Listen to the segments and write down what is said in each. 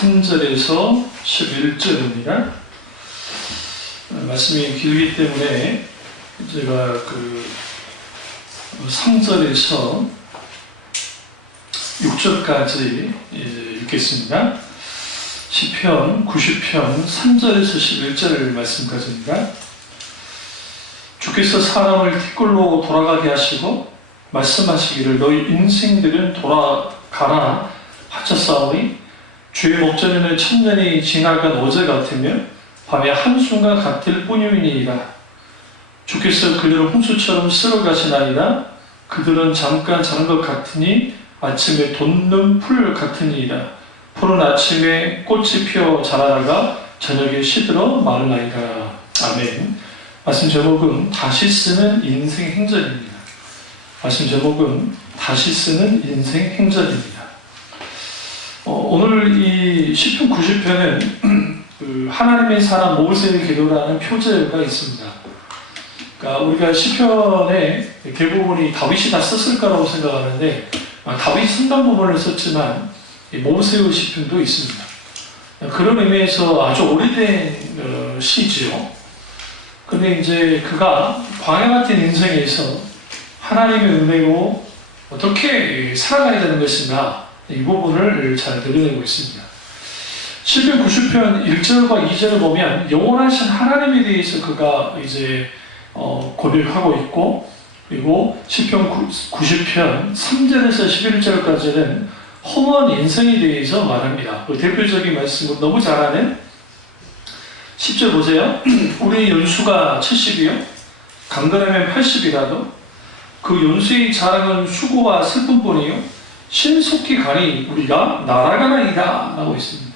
3절에서 11절입니다. 말씀이 길기 때문에 제가 3절에서 6절까지 읽겠습니다. 시편 90편 3절에서 11절 말씀까지입니다. 주께서 사람을 티끌로 돌아가게 하시고 말씀하시기를 너희 인생들은 돌아가라 하셨사오니 주의 목전에는 천년이 지나간 어제 같으며 밤의 한순간 같을 뿐이니이다. 주께서 그들을 홍수처럼 쓸어가시나이다. 그들은 잠깐 자는 것 같으니 아침에 돋는 풀 같으니이다. 푸른 아침에 꽃이 피어 자라다가 저녁에 시들어 마르나이다. 아멘. 말씀 제목은 다시 쓰는 인생 행전입니다. 말씀 제목은 다시 쓰는 인생 행전입니다. 오늘 이 시편 90편은 하나님의 사람 모세의 기도라는 표제가 있습니다. 그러니까 우리가 시편의 대부분이 다윗이 다 썼을 거라고 생각하는데 다윗이 상당 부분을 썼지만 모세의 시편도 있습니다. 그런 의미에서 아주 오래된 시지요. 근데 이제 그가 광야 같은 인생에서 하나님의 은혜로 어떻게 살아가야 되는 것인가 이 부분을 잘 드러내고 있습니다. 시편 90편 1절과 2절을 보면 영원하신 하나님에 대해서 그가 이제 고백하고 있고, 그리고 시편 90편 3절에서 11절까지는 허무한 인생에 대해서 말합니다. 그 대표적인 말씀을 너무 잘 아는 10절 보세요. 우리의 연수가 70이요 강건하면 80이라도 그 연수의 자랑은 수고와 슬픔뿐이요 신속히 가니 우리가 날아가나이다 라고 있습니다.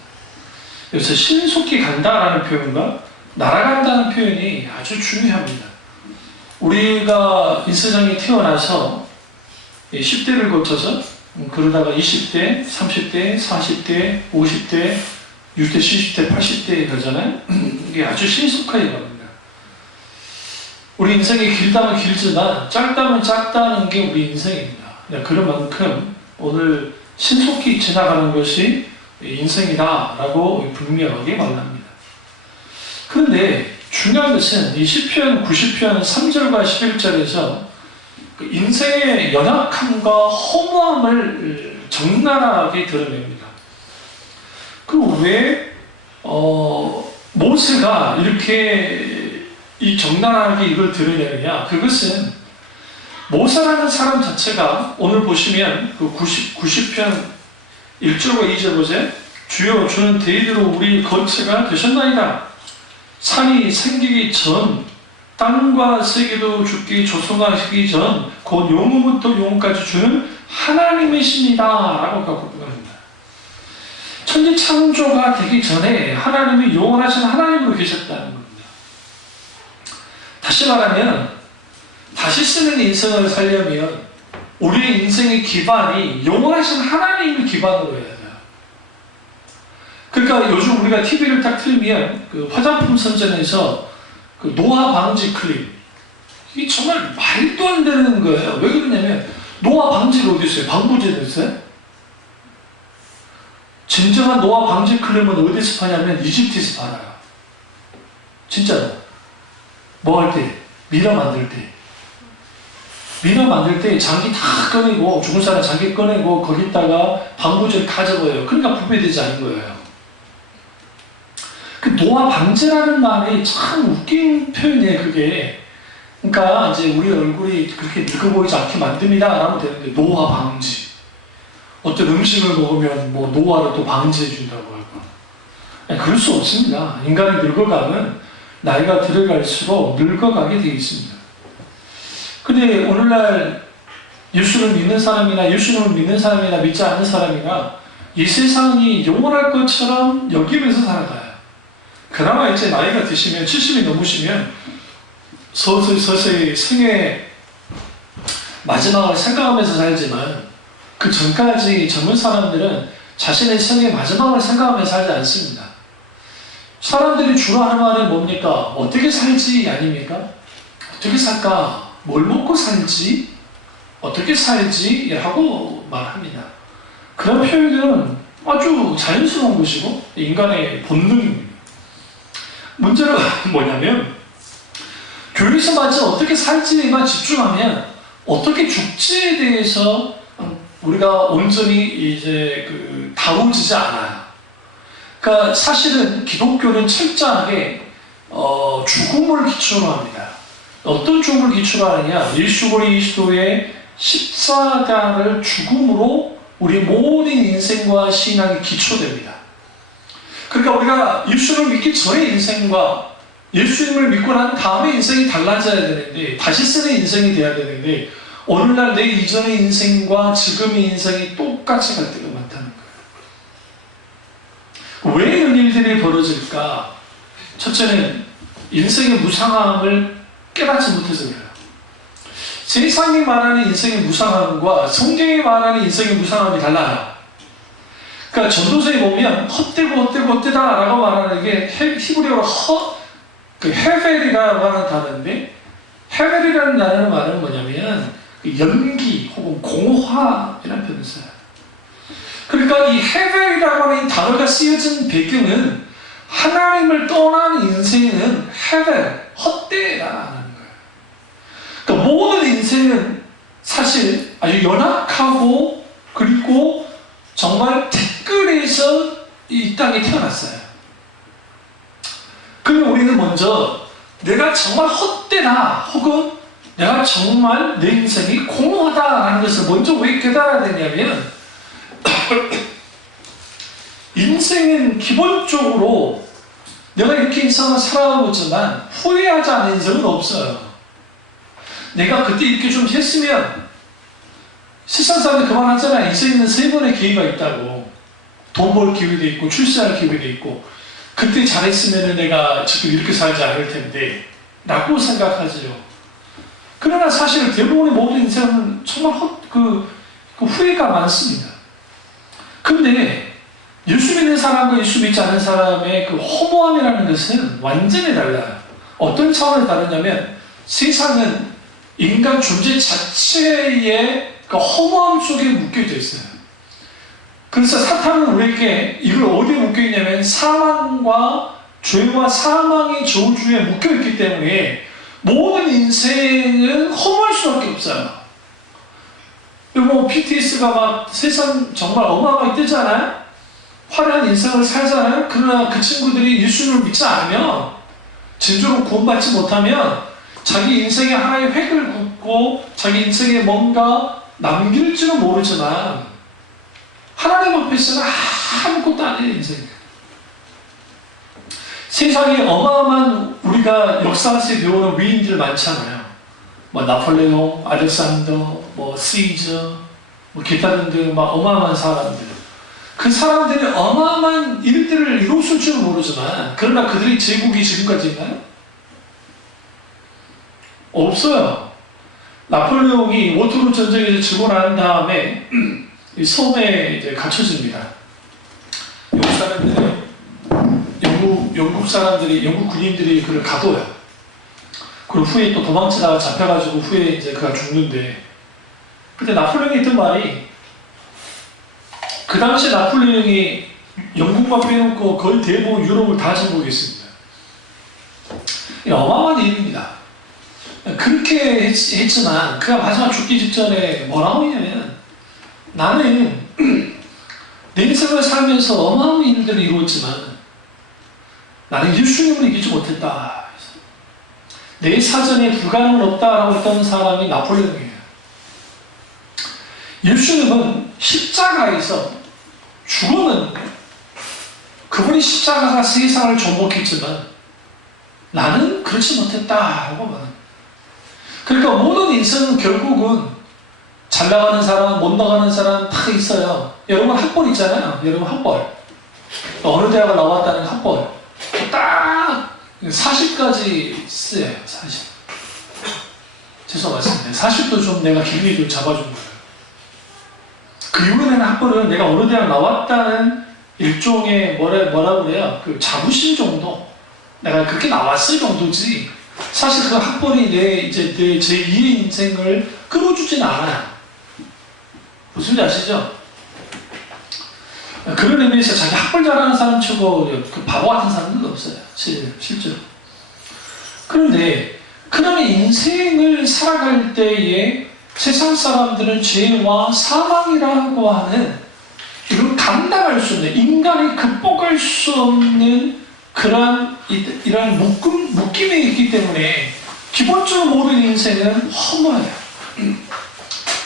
여기서 신속히 간다라는 표현과 날아간다는 표현이 아주 중요합니다. 우리가 이 세상에 태어나서 10대를 거쳐서 그러다가 20대, 30대, 40대, 50대, 60대, 70대, 80대에 가잖아요. 이게 아주 신속하게 갑니다. 우리 인생이 길다면 길지만 짧다면 짧다는 게 우리 인생입니다. 그런 만큼 오늘 신속히 지나가는 것이 인생이다라고 분명하게 말합니다. 그런데 중요한 것은 이 시편 90편 3절과 11절에서 그 인생의 연약함과 허무함을 적나라하게 드러냅니다. 그럼 왜 모세가 이렇게 이 적나라하게 이걸 드러내느냐? 그것은 모세라는 사람 자체가 오늘 보시면 그 90편 1절과 2절 보세요. 주여 주는 대대로 우리 거처가 되셨나이다. 산이 생기기 전 땅과 세계도 주께 조성하시기 전 곧 영원부터 영원까지 주는 하나님이십니다 라고 고백합니다. 천지 창조가 되기 전에 하나님이 영원하신 하나님으로 계셨다는 겁니다. 다시 말하면 다시 쓰는 인생을 살려면 우리의 인생의 기반이 영원하신 하나님을 기반으로 해야 돼요. 그러니까 요즘 우리가 TV를 딱 틀면 그 화장품 선전에서 그 노화 방지 크림, 이게 정말 말도 안 되는 거예요. 왜 그러냐면 노화 방지가 어디 있어요? 방부제도 있어요? 진정한 노화 방지 크림은 어디서 파냐면 이집트에서 팔아요. 진짜로. 뭐 할 때? 미라 만들 때. 미라 만들 때 장기 다 꺼내고, 죽은 사람 장기 꺼내고 거기다가 방부제를 다 적어요. 그러니까 부패되지 않은 거예요. 그 노화 방지라는 말이 참 웃긴 표현이에요, 그게. 그러니까 이제 우리 얼굴이 그렇게 늙어 보이지 않게 만듭니다 라고 되는데, 노화 방지. 어떤 음식을 먹으면 뭐 노화를 또 방지해 준다고 하고. 그럴 수 없습니다. 인간이 늙어가면 나이가 들어갈수록 늙어가게 되어 있습니다. 근데 오늘날 예수를 믿는 사람이나 예수님을 믿는 사람이나 믿지 않는 사람이나 이 세상이 영원할 것처럼 여기면서 살아가요. 그나마 이제 나이가 드시면 70이 넘으시면 서서히 생의 마지막을 생각하면서 살지만 그 전까지 젊은 사람들은 자신의 생의 마지막을 생각하면서 살지 않습니다. 사람들이 주로 하는 말이 뭡니까? 어떻게 살지 아닙니까? 어떻게 살까? 뭘 먹고 살지? 어떻게 살지? 라고 말합니다. 그런 표현들은 아주 자연스러운 것이고 인간의 본능입니다. 문제는 뭐냐면 교회에서 마치 어떻게 살지에만 집중하면 어떻게 죽지에 대해서 우리가 온전히 이제 다루지지 않아요. 그러니까 사실은 기독교는 철저하게 죽음을 기초로 합니다. 어떤 죽음을 기초로 하느냐? 예수 그리스도의 십자가를 죽음으로 우리 모든 인생과 신앙이 기초됩니다. 그러니까 우리가 예수를 믿기 전의 인생과 예수님을 믿고 난 다음에 인생이 달라져야 되는데, 다시 쓰는 인생이 돼야 되는데, 오늘날 내 이전의 인생과 지금의 인생이 똑같이 갈 때가 많다는 거예요. 왜 이런 일들이 벌어질까? 첫째는 인생의 무상함을 깨닫지 못해서 그래요. 세상이 말하는 인생의 무상함과 성경이 말하는 인생의 무상함이 달라요. 그러니까 전도서에 보면 헛되다 라고 말하는 게 히브리어로 헤벨이라고 하는 단어인데, 헤벨이라는 단어의 말은 뭐냐면 연기 혹은 공허함이라는 표현을 써요. 그러니까 이 헤벨이라고 하는 이 단어가 쓰여진 배경은 하나님을 떠난 인생은 헤벨, 헛되다라는 거예요. 그러니까 모든 인생은 사실 아주 연약하고 그리고 정말 댓글에서 이 땅에 태어났어요. 그럼 우리는 먼저 내가 정말 헛되다 혹은 내가 정말 내 인생이 공허하다라는 것을 먼저 왜 깨달아야 되냐면 인생은 기본적으로 내가 이렇게 인생을 살아가고 있지만 후회하지 않는 인생은 없어요. 내가 그때 이렇게 좀 했으면, 세상 사람들 그만하잖아요. 인생에는 3번의 기회가 있다고. 돈 벌 기회도 있고 출세할 기회도 있고, 그때 잘했으면 내가 지금 이렇게 살지 않을 텐데 라고 생각하지요. 그러나 사실 대부분의 모든 인생은 정말 후회가 많습니다. 근데 예수 믿는 사람과 예수 믿지 않은 사람의 그 허무함이라는 것은 완전히 달라요. 어떤 차원에 다르냐면 세상은 인간 존재 자체의 그 허무함 속에 묶여져 있어요. 그래서 사탄은 우리에게 이걸 어디에 묶여있냐면 사망과 죄와 사망의 저주에 묶여있기 때문에 모든 인생은 허무할 수밖에 없어요. 뭐 BTS가 막 세상 정말 어마어마하게 뜨잖아요. 화려한 인생을 살잖아요. 그러나 그 친구들이 예수를 믿지 않으면, 진정으로 구원받지 못하면 자기 인생에 하나의 획을 긋고 자기 인생에 뭔가 남길지는 모르지만 하나님 앞에서는 아무것도 아닌 인생이에요. 세상에 어마어마한 우리가 역사에서 배우는 위인들 많잖아요. 뭐 나폴레옹, 알렉산더, 뭐 시저, 뭐 기타 등등 막 어마어마한 사람들. 그 사람들이 어마어마한 일들을 이뤘을 줄은 모르지만, 그러나 그들이 제국이 지금까지 있나요? 없어요. 나폴레옹이 워터루 전쟁에서 지고 난 다음에 이 섬에 이제 갇혀집니다. 영국 사람들이, 영국 사람들이, 영국 군인들이 그를 가둬요. 그리고 후에 또 도망치다가 잡혀가지고 후에 이제 그가 죽는데, 그때 나폴레옹이 했던 말이, 그 당시 나폴레옹이 영국만 빼놓고 거의 대부분 유럽을 다 정복했습니다. 어마어마한 일입니다. 그렇게 했지만 그가 마지막 죽기 직전에 뭐라고 했냐면, 나는 내 인생을 살면서 어마어마한 일들을 이루었지만 나는 예수님을 이기지 못했다. 내 사전에 불가능은 없다라고 했던 사람이 나폴레옹이에요. 예수님은 십자가에서 죽었는데, 그분이 십자가가 세상을 정복했지만 나는 그렇지 못했다라고 말합니다. 그러니까 모든 인생은 결국은 잘 나가는 사람, 못 나가는 사람 다 있어요. 여러분 학벌 있잖아요. 여러분 학벌. 어느 대학을 나왔다는 학벌. 딱 40까지 쓰여요. 40. 죄송합니다. 40도 좀 내가 길게 좀 잡아준 거예요. 그 이후에는 학벌은 내가 어느 대학 나왔다는 일종의 뭐라 그래요? 그 자부심 정도. 내가 그렇게 나왔을 정도지. 사실 그 학벌이 제 2의 인생을 끌어주지는 않아요. 무슨 지 아시죠? 그런 의미에서 자기 학벌 잘하는 사람 치고 그 바보 같은 사람들도 없어요. 실제로. 그런데 그런 인생을 살아갈 때에 세상 사람들은 죄와 사망이라고 하는 이걸 감당할 수 없는, 인간이 극복할 수 없는 이런 묶임에 있기 때문에 기본적으로 모든 인생은 허무해요.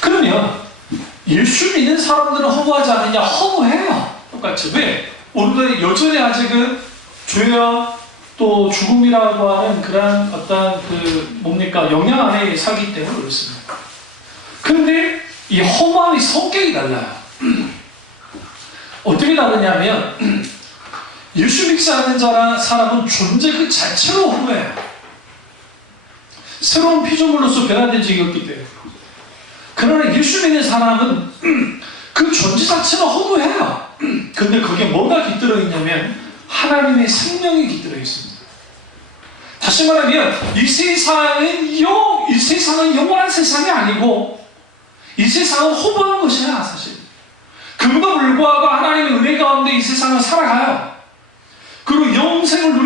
그러면 예수 믿는 사람들은 허무하지 않느냐? 허무해요. 똑같이. 왜? 우리들이 여전히 아직은 죄와 또 죽음이라고 하는 그런 어떤 영향 안에 살기 때문에 그렇습니다. 그런데 이 허무함이 성격이 달라요. 어떻게 다르냐면 예수 믿지 않는 사람은 존재 그 자체로 허무해요. 새로운 피조물로서 변화된 적이 없기 때문에. 그러나 예수 믿는 사람은 그 존재 자체가 허무해요. 근데 거기에 뭐가 깃들어 있냐면 하나님의 생명이 깃들어 있습니다. 다시 말하면 이 세상은 영원한 세상이 아니고 이 세상은 허무한 것이야 사실. 그보다 불구하고 하나님의 은혜 가운데 이 세상을 살아가요. 그리고 영생을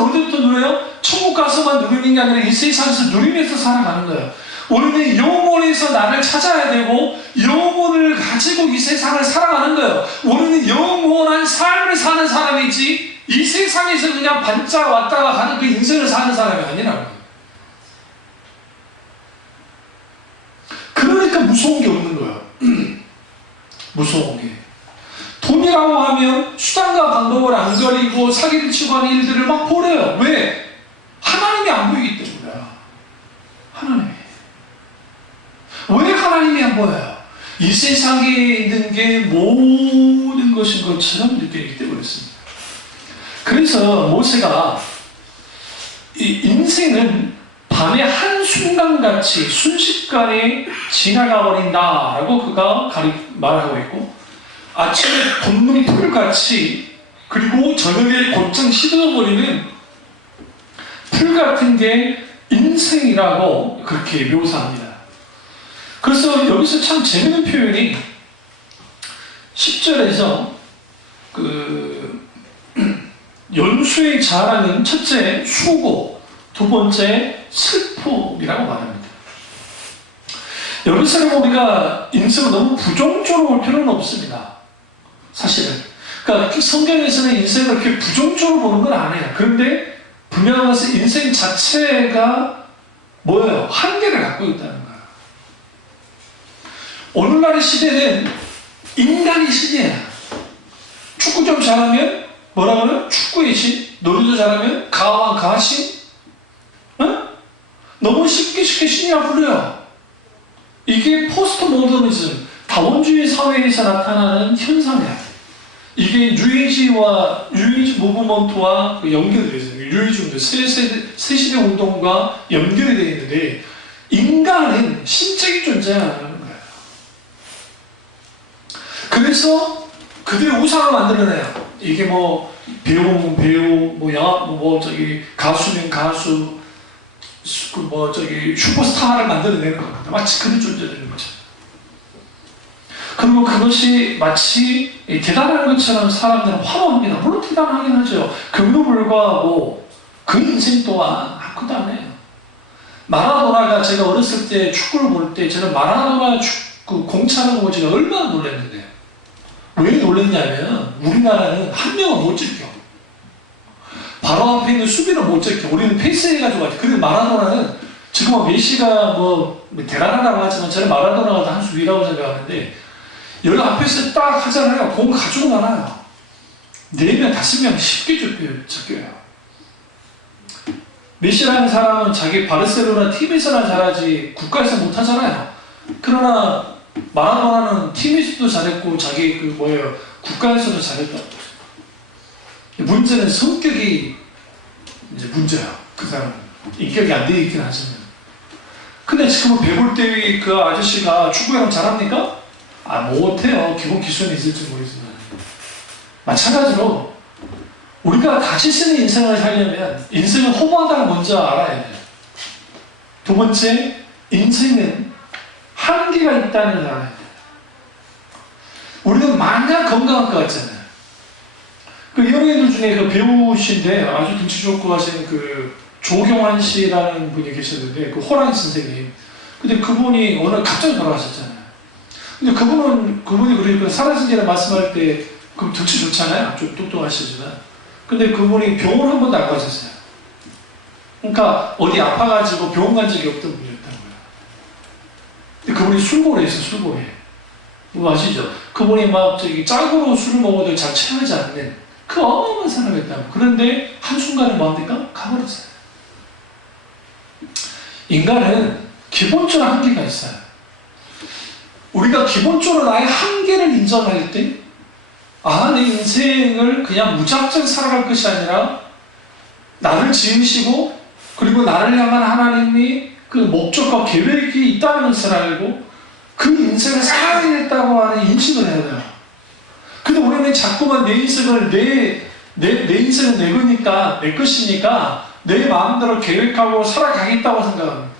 어디부터 누려요? 천국 가서만 누리는 게 아니라 이 세상에서 누리면서 살아가는 거예요. 우리는 영원에서 나를 찾아야 되고 영혼을 가지고 이 세상을 살아가는 거예요. 우리는 영원한 삶을 사는 사람이지 이 세상에서 그냥 반짝 왔다가 가는 그 인생을 사는 사람이 아니라고요. 그러니까 무서운 게 없는 거예요. 무서운 게. 돈이라고 하면 수단과 방법을 안 가리고 사기를 치고 하는 일들을 막 벌여요. 왜? 하나님이 안 보이기 때문이에요. 하나님이. 왜 하나님이 안 보여요? 이 세상에 있는 게 모든 것인 것처럼 느끼기 때문에 그렇습니다. 그래서 모세가 이 인생은 밤의 한순간같이 순식간에 지나가 버린다라고 그가 말하고 있고, 아침에 돋는 풀같이 그리고 저녁에 곧장 시들어버리는 풀 같은 게 인생이라고 그렇게 묘사합니다. 그래서 여기서 참 재밌는 표현이 10절에서 연수의 자랑은 첫째 수고, 두 번째 슬픔이라고 말합니다. 여기서는 우리가 인생을 너무 부정적으로 볼 필요는 없습니다. 사실은. 그러니까 성경에서는 인생을 그렇게 부정적으로 보는 건 아니에요. 그런데 분명한 것은 인생 자체가 뭐예요? 한계를 갖고 있다는 거예요. 오늘날의 시대는 인간의 시대야. 축구 좀 잘하면 뭐라 그래요? 축구의 신. 노래도 잘하면 가왕 가신. 어? 너무 쉽게 신이라 불러요. 이게 포스트 모더니즘, 다원주의 사회에서 나타나는 현상이야. 이게 뉴에이지 무브먼트와 연결되어 있어요. 뉴에이지 운동, 새시대 운동과 연결이 되어 있는데 인간은 신적인 존재라는 거예요. 그래서 그들의 우상을 만들어내요. 이게 뭐 배우면 배우, 뭐 영화, 가수면 가수, 슈퍼스타를 만들어내는 겁니다. 마치 그런 존재되는 거죠. 그리고 그것이 마치 대단한 것처럼 사람들은 화합합니다. 물론 대단하긴 하죠. 그럼에도 불구하고 그 인생 또한 아무것도 안 해요. 마라도나가 제가 어렸을 때 축구를 볼 때 저는 마라도나 공차는 거 제가 얼마나 놀랐는데요. 왜 놀랐냐면 우리나라는 한 명은 못 지켜. 바로 앞에 있는 수비는 못 지켜. 우리는 패스해가지고 가죠. 근데 마라도나는 지금 메시가 대단하다고 하지만 저는 마라도나가 한 수 위라고 생각하는데 여기 앞에서 딱 하잖아요. 공 가지고 나가요. 4명, 5명 쉽게 접겨요. 메시라는 사람은 자기 바르셀로나 팀에서나 잘하지 국가에서 못하잖아요. 그러나 마라도나는 팀에서도 잘했고 자기 국가에서도 잘했다. 문제는 성격이 이제 문제야. 그 사람은 인격이 안 돼 있긴 하지만. 근데 지금은 배불대위 그 아저씨가 축구랑 잘합니까? 못해요. 기본 기술이 있을지 모르겠지만. 마찬가지로 우리가 같이 쓰는 인생을 살려면 인생은 허무하다는 걸 먼저 알아야 돼요. 두 번째, 인생은 한계가 있다는 걸 알아야 돼요. 우리는 인생은 마냥 건강한 것 같잖아요. 그 연예인들 중에 그 배우신데 아주 등치 좋고 하시는 그 조경환 씨라는 분이 계셨는데 그 호랑이 선생님. 근데 그분이 오늘 갑자기 돌아가셨잖아요. 근데 그분이 그러니까 살아생전에 말씀할 때 그 등치 좋잖아요. 좀 똑똑하시지만. 근데 그분이 병원 한 번도 안 가셨어요. 그러니까 어디 아파가지고 병원 간 적이 없던 분이었다는 거예요. 근데 그분이 술고래였어요. 술고래. 그거 아시죠? 그분이 막 짝으로 술을 먹어도 잘 체하지 않는 그 어마어마한 사람이었다고. 그런데 한순간에 뭐합니까? 가버렸어요. 인간은 기본적으로 한계가 있어요. 우리가 기본적으로 나의 한계를 인정할 때, 내 인생을 그냥 무작정 살아갈 것이 아니라 나를 지으시고 그리고 나를 향한 하나님이 그 목적과 계획이 있다는 것을 알고 그 인생을 살아야겠다고 하는 인식을 해야 돼요. 근데 우리는 자꾸만 내 인생을 내 인생은 내 거니까, 내 것이니까 내 마음대로 계획하고 살아가겠다고 생각합니다.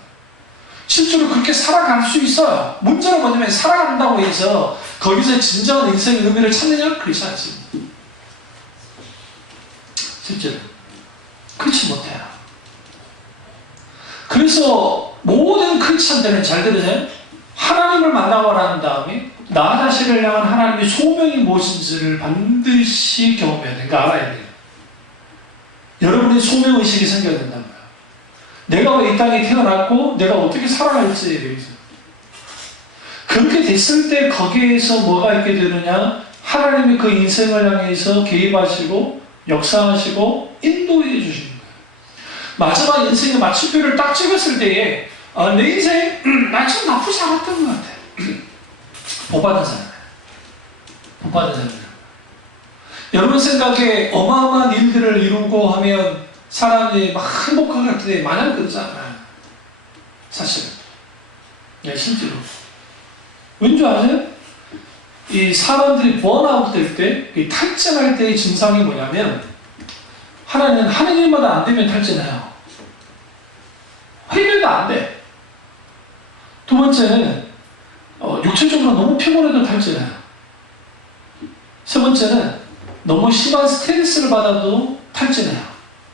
실제로 그렇게 살아갈 수 있어요. 문제는 뭐냐면 살아간다고 해서 거기서 진정한 인생의 의미를 찾느냐? 그렇지 않습니다. 실제로 그렇지 못해요. 그래서 모든 크리스천들은 잘 들으세요. 하나님을 만나고 난 다음에 나 자신을 향한 하나님의 소명이 무엇인지를 반드시 경험해야 돼요. 그러니까 알아야 돼요. 여러분의 소명의식이 생겨야 된다는 거예요. 내가 왜 이 땅에 태어났고 내가 어떻게 살아갈지에 대해서. 그렇게 됐을 때 거기에서 뭐가 있게 되느냐? 하나님이 그 인생을 향해서 개입하시고 역사하시고 인도해 주시는 거예요. 마지막 인생의 마침표를 딱 찍었을 때에 내 인생 나 참 나쁘지 않았던 것 같아. 복받은 사람이에요. 복받은 사람이에요. 여러분 생각에 어마어마한 일들을 이루고 하면 사람이 막 행복한 것 같은데 마냥 그러지 않아요. 사실은. 네, 실제로. 왠지 아세요? 이 사람들이 번아웃 될 때, 이 탈진할 때의 증상이 뭐냐면 하나는 하는 일마다 안 되면 탈진해요. 해결도 안 돼. 두 번째는 육체적으로 너무 피곤해도 탈진해요. 세 번째는 너무 심한 스트레스를 받아도 탈진해요.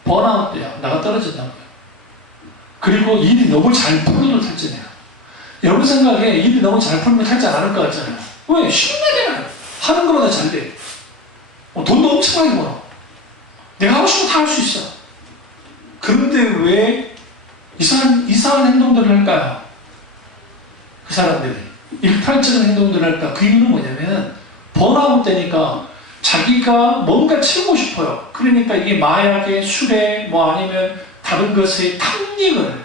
번아웃 돼요. 나가 떨어진다고요. 그리고 일이 너무 잘 풀어도 탈진해요. 여러분 생각에 일이 너무 잘 풀면 탈진 안 할 것 같잖아요. 왜? 쉽게 하는 것보다 잘 돼. 돈도 엄청나게 벌어. 내가 하고 싶은 거 다 할 수 있어. 그런데 왜 이상한 행동들을 할까요? 그 사람들이 일탈적인 행동들을 할까? 그 이유는 뭐냐면 번아웃 되니까 자기가 뭔가 채우고 싶어요. 그러니까 이게 마약에, 술에, 뭐 아니면 다른 것에 탐닉을.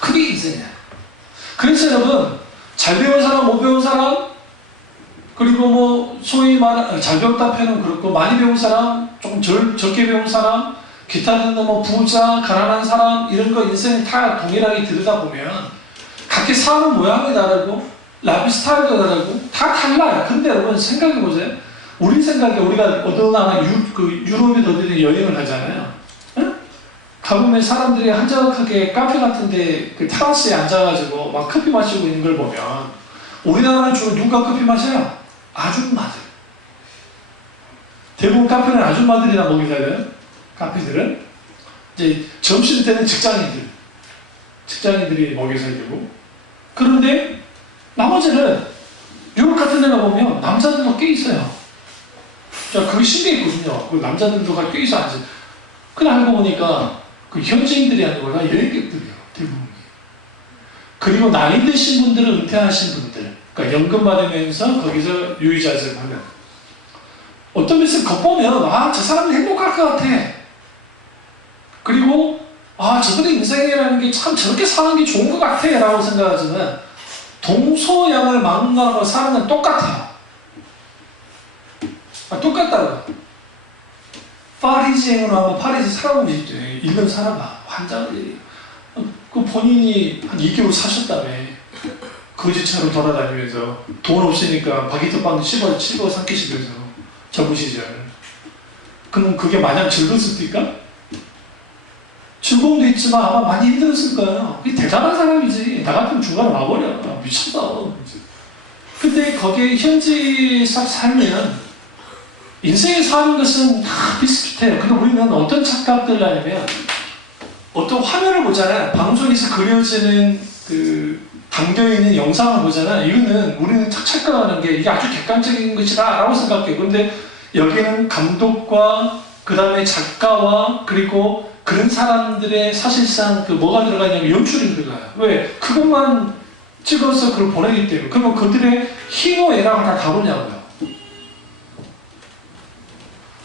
그게 인생이야. 그래서 여러분, 잘 배운 사람, 못 배운 사람, 그리고 뭐 소위 말하는 잘 배웠다 표현은 그렇고 많이 배운 사람, 조금 적게 배운 사람, 기타 등등 뭐 부자, 가난한 사람 이런 거 인생을 다 동일하게 들여다보면 각기 사는 모양이 다르고 라이프 스타일도 다르고 다 달라요. 근데 여러분 생각해보세요. 우리 생각에 우리가 어느 나라 유럽에 어디든 여행을 가잖아요. 응? 가보면 사람들이 한적하게 카페 같은데 그 테라스에 앉아가지고 막 커피 마시고 있는 걸 보면 우리나라는 주로 누가 커피 마셔요? 아줌마들. 대부분 카페는 아줌마들이나 먹이 살려요. 카페들은 이제 점심 때는 직장인들이 먹이 살리고. 그런데 나머지는 유럽 같은 데가 보면 남자들도 꽤 있어요. 자, 그게 신기했거든요. 그 남자들도 꽤 있어 앉아. 그래 알고 보니까 그 현지인들이 아니고 다 여행객들이에요. 대부분이. 그리고 나이 드신 분들은 은퇴하신 분들. 그러니까 연금 받으면서 거기서 유의자재를 하면 어떤 면에서 겉보면 저 사람은 행복할 것 같아. 그리고 저들의 인생이라는 게 참 저렇게 사는 게 좋은 것 같아 라고 생각하지만 동서양을 만나고 사는 건 똑같아요. 똑같다고. 파리지행으로 한번 파리지 살아보면 있죠. 일년 살아봐. 환장을. 그 본인이 한 2개월 사셨다며. 거지차로 돌아다니면서 돈 없으니까 바게트빵 씹어 삼키시면서 젊은 시절. 그럼 그게 마냥 즐거웠을까? 즐거움도 있지만 아마 많이 힘들었을 거예요. 그게 대단한 사람이지. 나 같으면 중간에 와버려. 미쳤다. 근데 거기에 현지 살면 인생에 사는 것은 다 비슷비슷해요. 근데 우리는 어떤 착각들을 하냐면 어떤 화면을 보잖아요. 방송에서 그려지는 그 담겨있는 영상을 보잖아요. 이거는 우리는 착각하는 게 이게 아주 객관적인 것이다 라고 생각해요. 근데 여기는 감독과 그 다음에 작가와 그리고 그런 사람들의 사실상 그 뭐가 들어가냐면 연출이 들어가요. 왜? 그것만 찍어서 그걸 보내기 때문에. 그러면 그들의 희노 애락을 다 다루냐고요.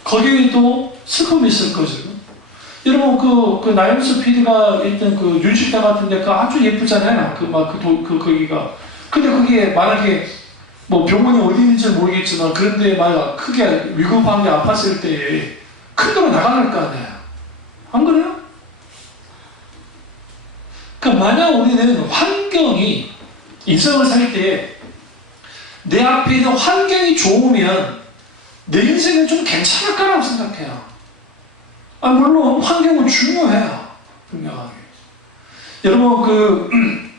거기에도 슬픔이 있을 거죠. 여러분 그 나영수 PD가 있던 그 윤식당 같은 데가 아주 예쁘잖아요. 거기가. 근데 그게 만약에 뭐 병원이 어디 있는지 모르겠지만 그런데 만약 크게 위급한 게 아팠을 때 큰 돈을 나가는 거 아니에요. 안 그래요? 그러니까 만약 우리는 환경이 인생을 살 때 내 앞에 있는 환경이 좋으면 내 인생은 좀 괜찮을 거라고 생각해요. 물론 환경은 중요해요. 분명하게. 여러분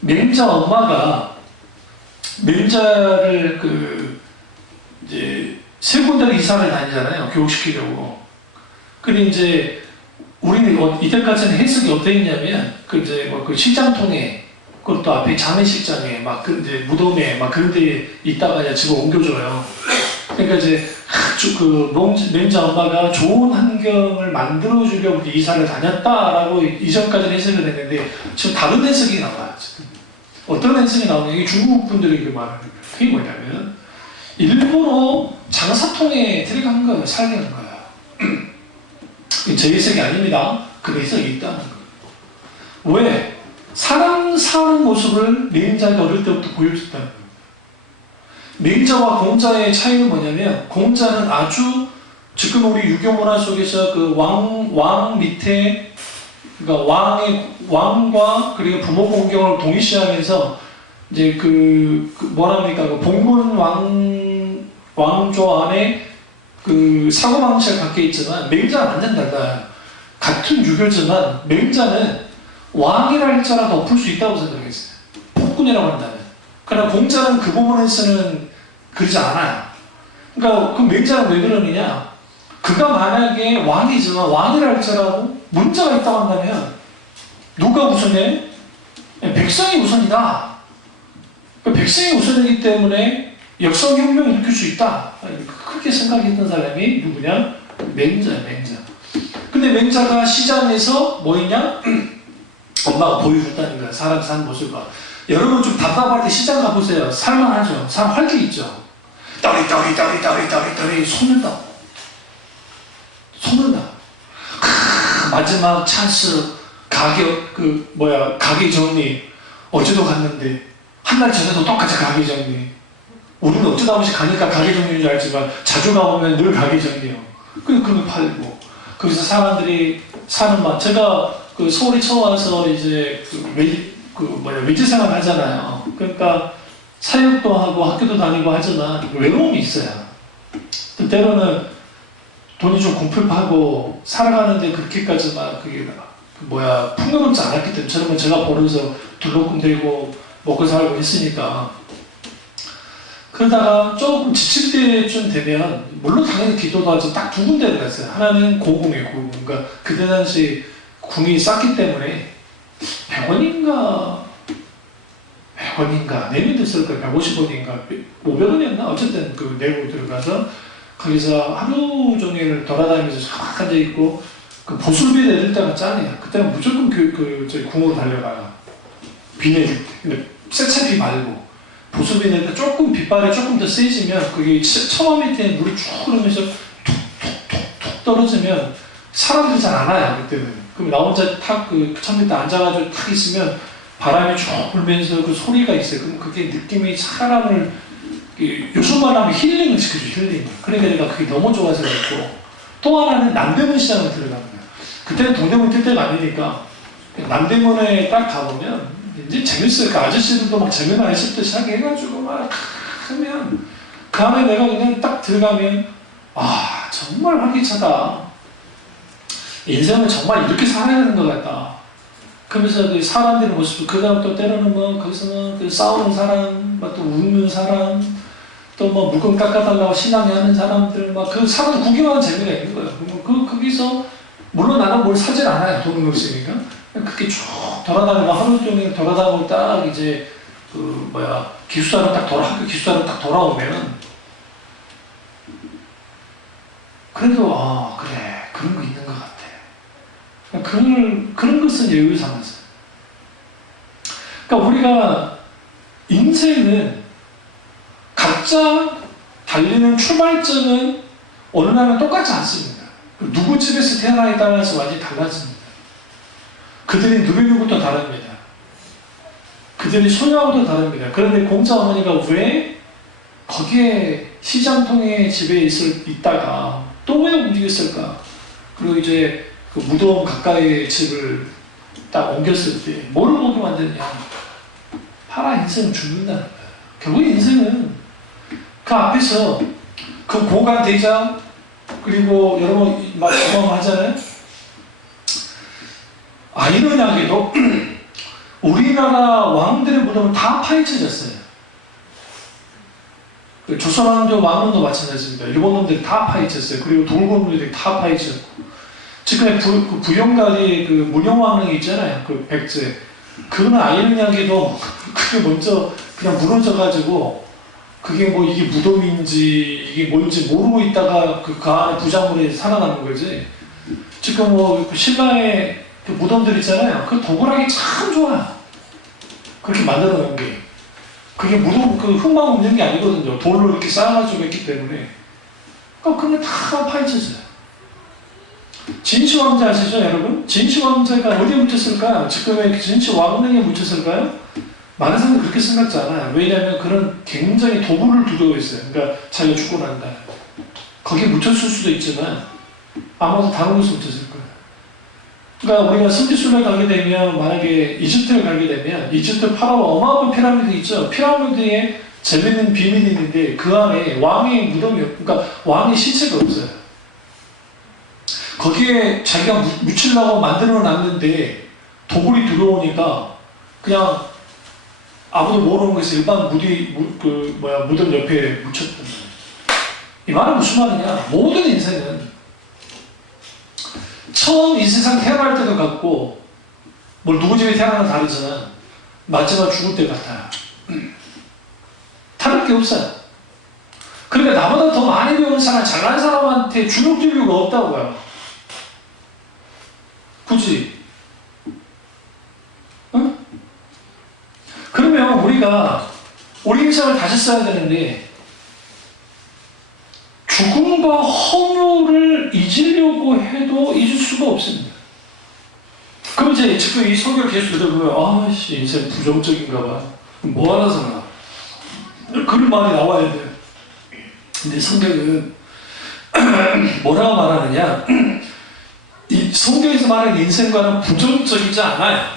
맹자 엄마가 맹자를 이제 세 군데를 이사를 다니잖아요. 교육시키려고. 근데 이제 우리는 이때까지는 해석이 어땠냐면 그 시장통에 그것도 앞에 장례식장에 이제 무덤에 그런 데 있다가 이제 집을 옮겨줘요. 그러니까 이제 맹자 엄마가 좋은 환경을 만들어주려고 이사를 다녔다라고 이전까지는 해석을 했는데 지금 다른 해석이 나와요. 지금. 어떤 해석이 나오냐? 이게 중국 분들이 말하는 거예요. 그게 뭐냐면 일부러 장사통에 들어간 거예요. 살게 한 거예요. 제 해석이 아닙니다. 그 해석이 있다는 거예요. 왜? 사람 사는 모습을 맹자가 어릴 때부터 보여줬다는 거예요. 맹자와 공자의 차이는 뭐냐면 공자는 아주 지금 우리 유교 문화 속에서 그 왕 밑에 그러니까 왕과 그리고 부모 공경을 동일시하면서 이제 뭐랍니까 봉건 왕조 안에 그 사고방식을 갖게 있지만 맹자는 완전 달라요. 같은 유교지만 맹자는 왕이라 할자라도 엎을 수 있다고 생각했어요. 폭군이라고 한다면. 그러나 공자는 그 부분에서는 그러지 않아요. 그러니까 그 맹자는 왜 그러느냐? 그가 만약에 왕이지만 왕이라 할지라도 문제가 있다고 한다면 누가 우선해? 백성이 우선이다. 백성이 우선이기 때문에 역성혁명을 일으킬 수 있다. 그렇게 생각했던 사람이 누구냐? 맹자야, 맹자. 근데 맹자가 시장에서 뭐 했냐? 엄마가 보여줬다는 거야. 사람 사는 모습과. 여러분 좀 답답할 때 시장 가보세요. 살만하죠? 사람 활기 있죠? 떠리 솟는다. 마지막 찬스 가게 정리 어제도 갔는데 한 달 전에도 똑같이 가게 정리. 우리는 어쩌다 보시 가니까 가게 정리인 줄 알지만 자주 가보면 늘 가게 정리요. 그런 거 팔고 거기서 사람들이 사는 맛. 제가 서울에 처음 와서 이제 외지 생활 하잖아요. 그러니까 사역도 하고 학교도 다니고 하지만 외로움이 있어요. 때로는 돈이 좀 궁핍하고 살아가는데 그렇게까지만 풍요롭지 않았기 때문에 저는 제가 벌어서 둘러군대고 먹고 살고 했으니까. 그러다가 조금 지칠 때쯤 되면 물론 당연히 기도도 하지만 딱 두 군데를 갔어요. 하나는 고궁이에요. 고궁. 그러니까 그때 당시 궁이 쌌기 때문에 100원인가 내면 됐을 거예요. 150원인가 500원이었나? 어쨌든 내고 들어가서 거기서 하루 종일 돌아다니면서 쫙 앉아있고 보슬비 내릴 때가 짱이야. 그때는 무조건 저희 궁으로 달려가요. 비 내릴 때. 세차비 말고 보슬비 낼 때 조금 빗발이 조금 더 세지면 그게 처마 밑에 물이 쭉 흐르면서 툭툭툭툭 떨어지면 사람들이 잘 안 와요. 그때는. 그럼 나 혼자 천 밑에 앉아가지고 탁 있으면 바람이 쭉 불면서 그 소리가 있어요. 그럼 그게 느낌이 사람을 요즘만 하면 힐링을 시켜줘, 힐링을. 그러니까 내가 그게 너무 좋아서 그랬고, 또 하나는 남대문 시장을 들어가는 거예요. 그때는 동대문 뜰 때가 아니니까 남대문에 딱 가보면 이제 재밌어요. 그 아저씨들도 막 재미난 아저씨부터 시작해가지고 막 하면 그 안에 내가 그냥 딱 들어가면 정말 활기차다. 인생은 정말 이렇게 살아야 하는 것 같다. 그러면서 그 사람들의 모습, 그 다음 또 때로는 뭐, 거기서 뭐, 그 싸우는 사람, 또 웃는 사람, 또 뭐, 물건 깎아달라고 신앙하는 사람들, 막 그 사람 구경하는 재미가 있는 거예요. 거기서, 물론 나는 뭘 사질 않아요. 돈을 없으니까. 그렇게 쭉 돌아다니고, 하루 종일 돌아다니고, 딱 이제, 기숙사로 학교 기숙사로 딱 돌아오면, 그래도, 그래. 그런 거 있는 것 같아. 그런 것은 예외 삼았어요. 그러니까 우리가 인생은 각자 달리는 출발점은 어느 날은 똑같지 않습니다. 누구 집에서 태어나에 따라서 완전히 달라집니다. 그들이 누구누구도 다릅니다. 그들이 소유하고도 다릅니다. 그런데 공자 어머니가 왜 거기에 시장통의 집에 있다가 또 왜 움직였을까? 그리고 이제 그 무덤 가까이 집을 딱 옮겼을 때 뭘 보게 만드냐? 파라 인생은 죽는다는 거예요. 결국 인생은 그 앞에서 그 고관 대장 그리고 여러분 막 경험하잖아요. 아이러니하게도 우리나라 왕들의 무덤은 다 파헤쳐졌어요. 그 조선왕조 왕릉도 마찬가지입니다. 일본 놈들이 다 파헤쳤어요. 그리고 돌고놈들이 다 파헤쳤고. 지금 그 부영가리 그 문영왕릉이 있잖아요. 그 백제. 그거는 아이러니하게도 그게 먼저 그냥 무너져가지고 그게 뭐 이게 무덤인지 이게 뭔지 모르고 있다가 그 안에 부작물이 살아남은 거지. 지금 뭐 신라의 그 무덤들 있잖아요. 그 도굴하기 참 좋아요. 그렇게 만들어 놓은 게. 그게 무덤, 그 흙만 없는 게 아니거든요. 돌로 이렇게 쌓아가지고 했기 때문에. 그러면 다 파헤쳐져요. 진시황제 아시죠, 여러분? 진시황제가 어디에 묻혔을까요? 지금의 진시황릉에 묻혔을까요? 많은 사람들이 그렇게 생각지 않아요. 왜냐하면 그런 굉장히 도구를 두려워했어요. 그러니까 자기가 죽고 난다. 거기에 묻혔을 수도 있지만 아마도 다른 곳에 묻혔을 거예요. 그러니까 우리가 스미술에 가게 되면 만약에 이집트를 가게 되면 이집트 파라오 어마어마한 피라미드 있죠. 피라미드에 재밌는 비밀이 있는데 그 안에 왕의 무덤이 그러니까 왕의 시체가 없어요. 거기에 자기가 묻히려고 만들어 놨는데 도굴이 들어오니까 그냥 아무도 모르는 것이 일반 무덤 옆에 묻혔던 거예요. 이 말은 무슨 말이냐? 모든 인생은 처음 이 세상 태어날 때도 같고 뭘 누구 집에 태어나는 다르지만 마지막 죽을 때 같아요. 다를 게 없어요. 그러니까 나보다 더 많이 배운 사람, 잘난 사람한테 주눅들 이유가 없다고요. 굳이. 응? 그러면 우리가 우리 인생을 다시 써야 되는데 죽음과 허무를 잊으려고 해도 잊을 수가 없습니다. 그럼 이제 지금 이 설교를 계속 들어보면 인생 부정적인가 봐. 뭐 하나 살아. 그런 말이 나와야 돼요. 근데 성경은 뭐라고 말하느냐? 이 성경에서 말하는 인생과는 부정적이지 않아요.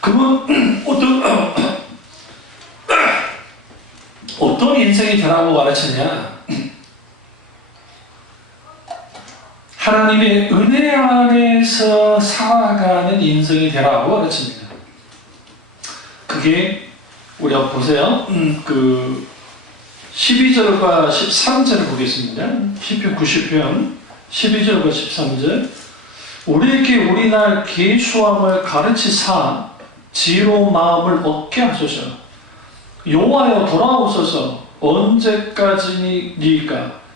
그러면 어떤 인생이 되라고 가르치냐? 하나님의 은혜 안에서 살아가는 인생이 되라고 가르칩니다. 그게 우리가 보세요. 그 12절과 13절을 보겠습니다. 시편 90편 12절과 13절. 우리에게 우리날 계수함을 가르치사 지혜로운 마음을 얻게 하소서. 여호와여 돌아오소서. 언제까지니까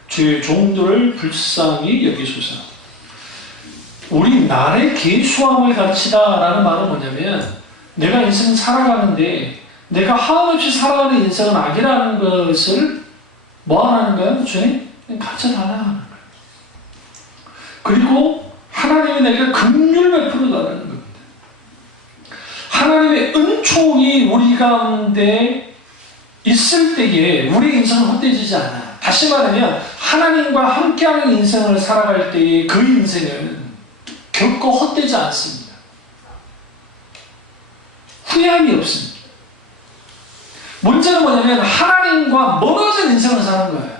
주의 종들을 불쌍히 여기소서. 우리 날의 계수함을 가르치다라는 말은 뭐냐면 내가 인생 살아가는데 내가 하염없이 살아가는 인생은 아니라는 것을 뭐 하는 거예요? 주님? 가르쳐달라는 거예요. 그리고 하나님이 내게 긍휼을 베풀어달라는 겁니다. 하나님의 은총이 우리 가운데 있을 때에 우리 인생은 헛되지지 않아. 다시 말하면 하나님과 함께하는 인생을 살아갈 때의 그 인생은 결코 헛되지 않습니다. 후회함이 없습니다. 문제는 뭐냐면 하나님과 멀어진 인생을 사는 거예요.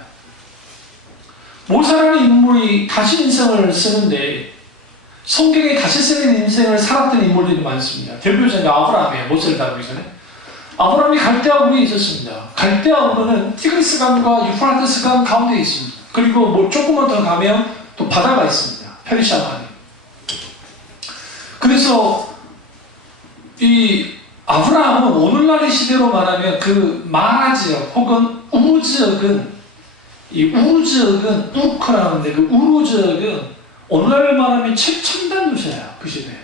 모세라는 인물이 다시 인생을 쓰는데 성경에 다시 쓰는 인생을 살았던 인물들이 많습니다. 대표적인 아브라함이에요. 모세를 다루기 전에. 아브라함이 갈대아 우르에 있었습니다. 갈대아 우르는 티그리스 강과 유프라테스 강 가운데 있습니다. 그리고 뭐 조금만 더 가면 또 바다가 있습니다. 페르시아 강이. 그래서 이 아브라함은 오늘날의 시대로 말하면 그 마라 지역 혹은 우르 지역은 이 우르 지역은 우크라는데 그 우르 지역은 오늘날 말하면 최첨단 도시야 그 시대에.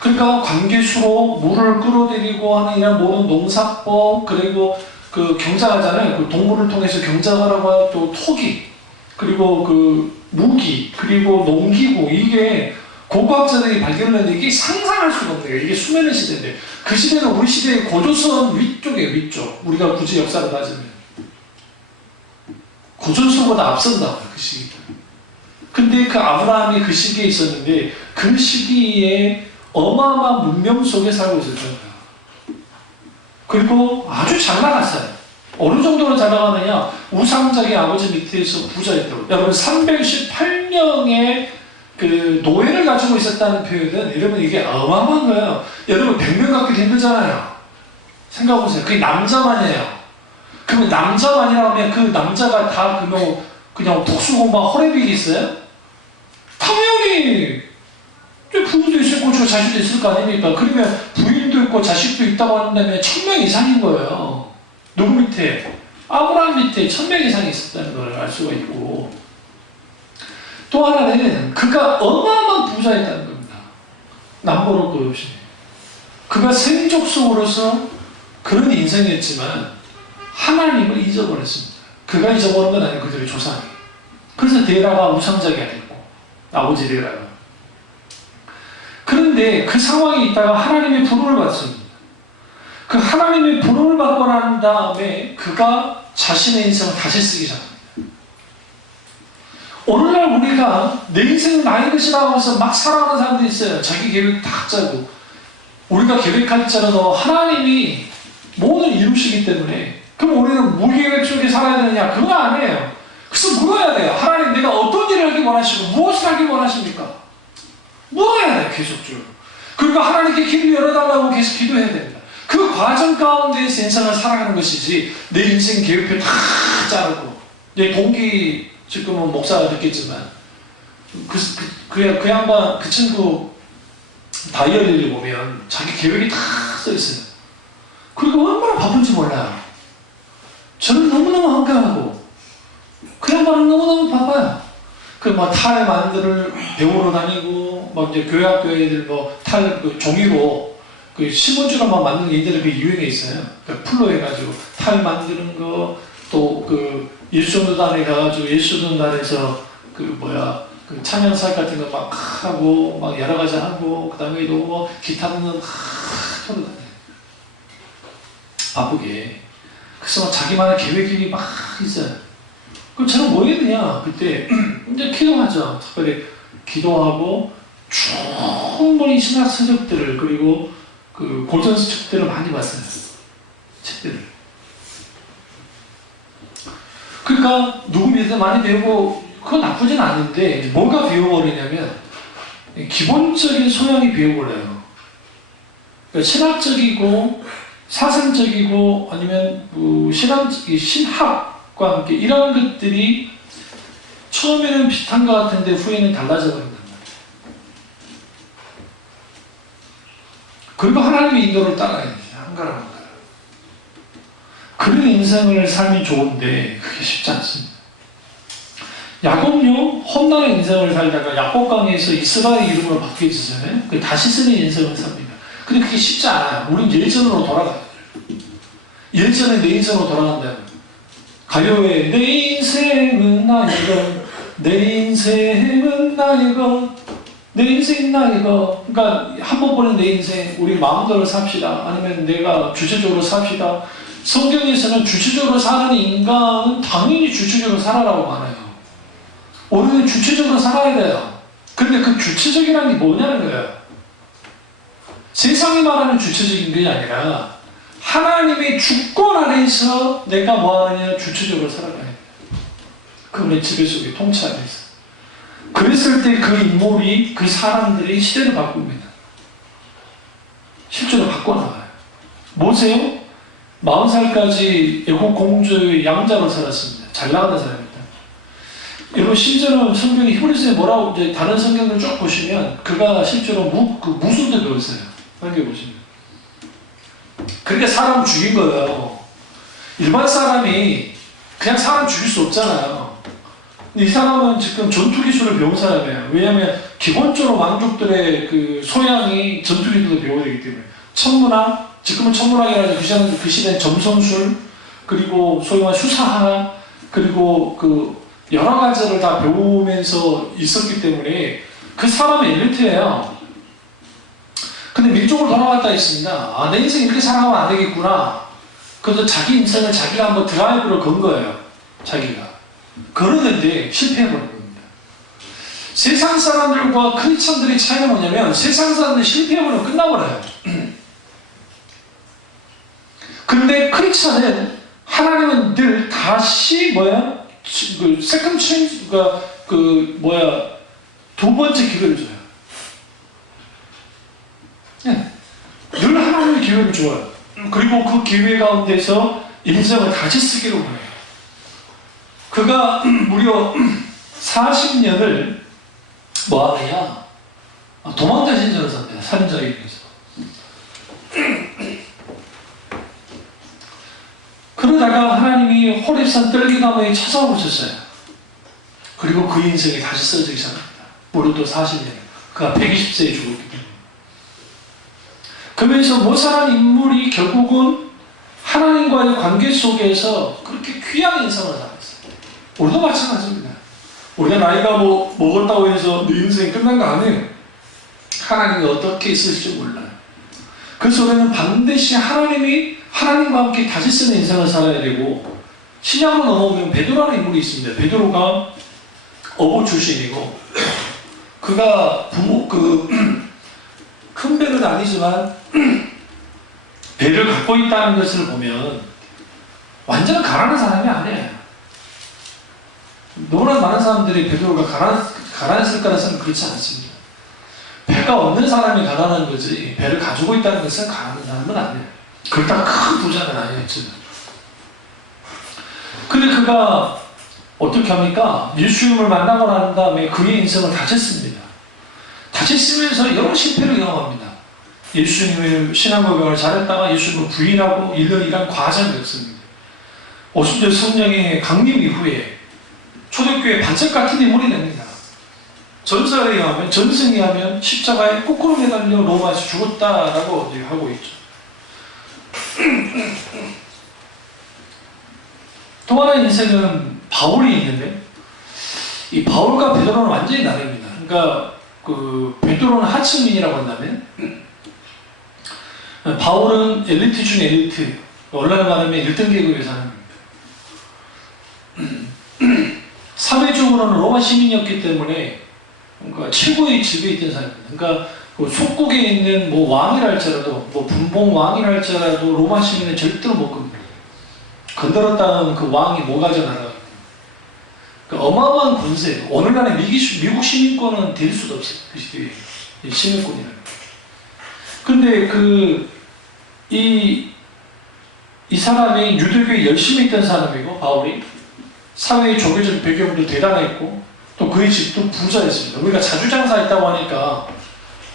그러니까 관계수로 물을 끌어들이고 하는 이런 모든 농사법 그리고 그 경작하잖아요. 그 동물을 통해서 경작하라고 하는 또 토기 그리고 그 무기 그리고 농기구 이게 고고학자들이 발견했는데 이게 상상할 수가 없네요. 이게 수면의 시대인데 그 시대는 우리 시대의 고조선 위쪽이에요. 위쪽. 우리가 굳이 역사를 따지면 고조선보다 앞선다 그 시기. 근데 그 아브라함이 그 시기에 있었는데 그 시기에 어마어마한 문명 속에 살고 있었던 거예요. 그리고 아주 잘 나갔어요. 어느 정도로 잘 나가느냐? 우상작의 아버지 밑에서 부자였다고. 여러분 318명의 그 노예를 가지고 있었다는 표현은 여러분 이게 어마어마한 거예요. 여러분 100명 갖기도 힘들잖아요. 생각해보세요. 그게 남자만이에요. 그러면 남자만이라고 하면 그 남자가 다 그냥 독수공방 호레비기 있어요? 당연히 부부도 있을 거고 자식도 있을 거 아닙니까? 그러면 부인도 있고 자식도 있다고 한다면 1000명 이상인 거예요. 누구 밑에? 아브라함 밑에 1000명 이상이 있었다는 걸 알 수가 있고 또 하나는 그가 어마어마한 부자였다는 겁니다. 남보로 것 없이. 그가 생족속으로서 그런 인생이었지만 하나님을 잊어버렸습니다. 그가 잊어버린 건 아니고 그들의 조상이. 그래서 데라가 우상작이 아니고 아버지 데라가. 그런데 그 상황에 있다가 하나님의 부름을 받습니다. 그 하나님의 부름을 받고 난 다음에 그가 자신의 인생을 다시 쓰기 시작합니다. 오늘날 우리가 내 인생은 나의 것이라고 하면서 막 살아가는 사람들이 있어요. 자기 계획 다 짜고 우리가 계획할지라도 하나님이 모든 이루시기 때문에 그럼 우리는 무계획적으로 살아야 되느냐? 그거 아니에요. 그래서 물어야 돼요. 하나님 내가 어떤 일을 하기 원하시고 무엇을 하기 원하십니까? 물어야 돼요. 계속적으로. 그리고 하나님께 길을 열어달라고 계속 기도해야 됩니다. 그 과정 가운데에서 인생을 살아가는 것이지 내 인생 계획표 다 자르고 내 동기 지금은 목사가 됐겠지만 그 양반 그 친구 다이어리를 보면 자기 계획이 다 써있어요. 그리고 얼마나 바쁜지 몰라요. 저는 너무너무 한가하고 그 양반은 너무너무 바빠요. 그 뭐 탈 만들을 배우러 다니고 막 이제 교회학교 애들 뭐 탈 그 종이로 그 신문지로만 만드는 게 이제는 그 유행에 있어요. 그 풀로 해가지고 탈 만드는 거 또 그 예수전도단에 가가지고 예수전도단에서 그 뭐야 그 찬양사 같은 거 막 하고 막 여러 가지 하고 그 다음에 또 뭐 기타 부는 막 하러 다녀요. 바쁘게. 그래서 막 자기만의 계획이 막 있어요. 그럼 저는 뭐 해야 되냐? 그때 이제 기도하죠. 특별히 기도하고 충분히 신학 서적들을 그리고 그 고전 책들을 많이 봤어요. 책들을. 그러니까 누구 밑에서 많이 배우고 그건 나쁘진 않은데 뭐가 비워버리냐면 기본적인 소양이 비워버려요. 그러니까 신학적이고 사상적이고 아니면 신학과 함께 이런 것들이 처음에는 비슷한 것 같은데 후에는 달라져 버린단 말이에요. 그리고 하나님의 인도를 따라야지. 한가라. 그런 인생을 삶이 좋은데 그게 쉽지 않습니다. 야곱요 험난한 인생을 살다가 야곱강에서 이스라엘 이름으로 바뀌어지잖아요. 다시 쓰는 인생을 삽니다. 근데 그게 쉽지 않아요. 우린 예전으로 돌아가야 돼요. 예전에 내 인생으로 돌아간다면 가요에 내 인생은 나이거 내 인생은 나이거 내 인생은 나이거 그러니까 한 번 보는 내 인생 우리 마음대로 삽시다. 아니면 내가 주체적으로 삽시다. 성경에서는 주체적으로 사는 인간은 당연히 주체적으로 살아라고 말해요. 우리는 주체적으로 살아야 돼요. 근데 그 주체적이라는 게 뭐냐는 거예요. 세상이 말하는 주체적인 게 아니라 하나님의 주권 안에서 내가 뭐 하느냐 주체적으로 살아가야 돼요. 그분의 지배 속에 통치 안에서. 그 그랬을 때 그 인물이, 그 사람들이 시대를 바꿉니다. 실제로 바꿔나가요. 모세요? 40살까지 애국 공주의 양자로 살았습니다. 잘 나가는 사람입니다. 여러분, 심지어는 성경이 히브리서에 뭐라고, 이제 다른 성경을 쭉 보시면 그가 실제로 무술도 배웠어요. 여기 보시면. 그러니까 사람을 죽인 거예요. 일반 사람이 그냥 사람 죽일 수 없잖아요. 이 사람은 지금 전투 기술을 배운 사람이에요. 왜냐하면 기본적으로 왕족들의 그 소양이 전투 기술을 배워야 되기 때문에. 천문학, 지금은 천문학이라는 그 시대는 점성술, 그리고 소위 말하는 수사학, 그리고 그 여러 가지를 다 배우면서 있었기 때문에 그 사람의 엘리트예요. 근데 민족으로 돌아갔다 했습니다. 아, 내 인생 이렇게 살아가면 안 되겠구나. 그래서 자기 인생을 자기가 한번 드라이브로 건 거예요. 자기가. 그러는데 실패해버린 겁니다. 세상 사람들과 크리스천들의 차이가 뭐냐면 세상 사람들이 실패해버리면 끝나버려요. 근데 크리스천은 하나님은 늘 다시 그 세컨 찬스가 두 번째 기회를 줘요. 네. 늘 하나님의 기회를 줘요. 그리고 그 기회 가운데서 인생을 다시 쓰기로 해요. 그가 무려 40년을 뭐하느냐? 도망다닌 자로 삽니다. 살인자에 의해서. 그러다가 하나님이 호렙산 떨기나무에 찾아오셨어요. 그리고 그 인생이 다시 써지기 시작합니다. 무려 또 40년. 그가 120세에 죽었기 때문에. 그러면서 모세라는 인물이 결국은 하나님과의 관계 속에서 그렇게 귀한 인생을 살았어요. 우리도 마찬가지입니다. 우리가 나이가 먹었다고 해서 내 인생이 끝난 거 아니에요. 하나님이 어떻게 있을지 몰라요. 그래서 우리는 반드시 하나님과 함께 다시 쓰는 인생을 살아야 되고, 신약으로 넘어오면 베드로라는 인물이 있습니다. 베드로가 어부 출신이고, 그가 큰 배는 아니지만 배를 갖고 있다는 것을 보면 완전 가난한 사람이 아니에요. 너무나 많은 사람들이 베드로가 가난했을 거라는 생각은 그렇지 않습니다. 배가 없는 사람이 가난한 거지, 배를 가지고 있다는 것은 가난한 사람은 아니에요. 그렇다고 큰 부자는 아니었죠. 근데 그가 어떻게 합니까? 예수님을 만나고 난 다음에 그의 인생을 다쳤습니다. 다쳤으면서 여러 실패를 경험합니다. 예수님의 신앙고백을 잘했다가 예수님을 부인하고 1년 일한 과정이 없습니다. 50절 성령의 강림 이후에 초대교회 반석 같은 인물이 됩니다. 전설에 의하면, 전승에 의하면 십자가에 거꾸로 매달려 로마에서 죽었다라고 하고 있죠. 또 하나의 인생은 바울이 있는데, 이 바울과 베드로는 완전히 다릅니다. 그러니까 베드로는 하층민이라고 한다면, 바울은 엘리트 중 엘리트, 원래는 말하면 1등 계급의 사람입니다. 사회적으로는 로마 시민이었기 때문에 그러니까 최고의 지위에 있던 사람입니다. 그러니까 속국에 있는 왕이라 할지라도, 분봉 왕이라 할지라도 로마 시민은 절대로 못 겁니다. 건드렸다는 그 왕이 뭐 가져나가. 그러니까 어마어마한 권세. 오늘날의 미국 시민권은 될 수도 없어요. 그 시대에 시민권이라는. 근데 이 사람이 유대교에 열심히 있던 사람이고, 바울이 사회의 종교적 배경도 대단했고, 또 그의 집도 부자였습니다. 우리가 자주장사 했다고 하니까,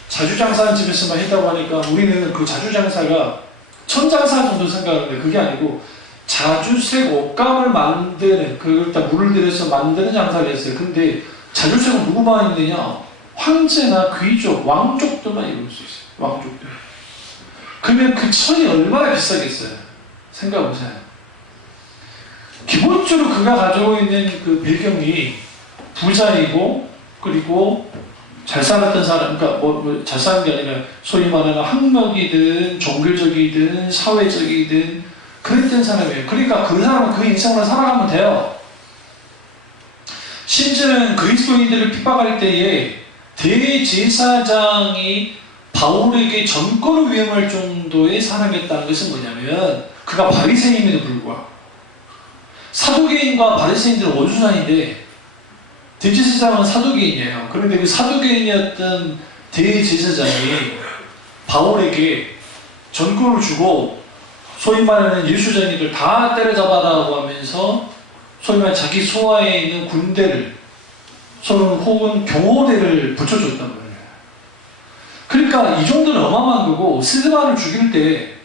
자주장사한 집에서만 했다고 하니까 우리는 그 자주장사가 천장사 정도 생각하는데 그게 아니고 자주색 옷감을 만드는, 일단 물을 들여서 만드는 장사를 했어요. 근데 자주색은 누구만 있느냐? 황제나 귀족, 왕족들만 이룰 수 있어요. 왕족들. 그러면 그 천이 얼마나 비싸겠어요? 생각해보세요. 기본적으로 그가 가지고 있는 그 배경이 부자이고, 그리고 잘 살았던 사람, 그러니까 잘 사는 게 아니라 소위 말하는 학력이든 종교적이든 사회적이든 그랬던 사람이에요. 그러니까 그 사람은 그 인생을 살아가면 돼요. 심지어는 그리스도인들을 핍박할 때에 대제사장이 바울에게 전권을 위험할 정도의 사람이었다는 것은 뭐냐면, 그가 바리새인임에도 불구하고, 사두개인과 바리새인들은 원수사인데 대제사장은 사두개인이에요. 그런데 그 사두개인이었던 대제사장이 바울에게 전권을 주고 소위 말하는 예수쟁이들 다 때려잡아라고 하면서 소위 말하는 자기 소하에 있는 군대를 혹은 경호대를 붙여줬단 말이에요. 그러니까 이 정도는 어마어마한 거고, 스데반을 죽일 때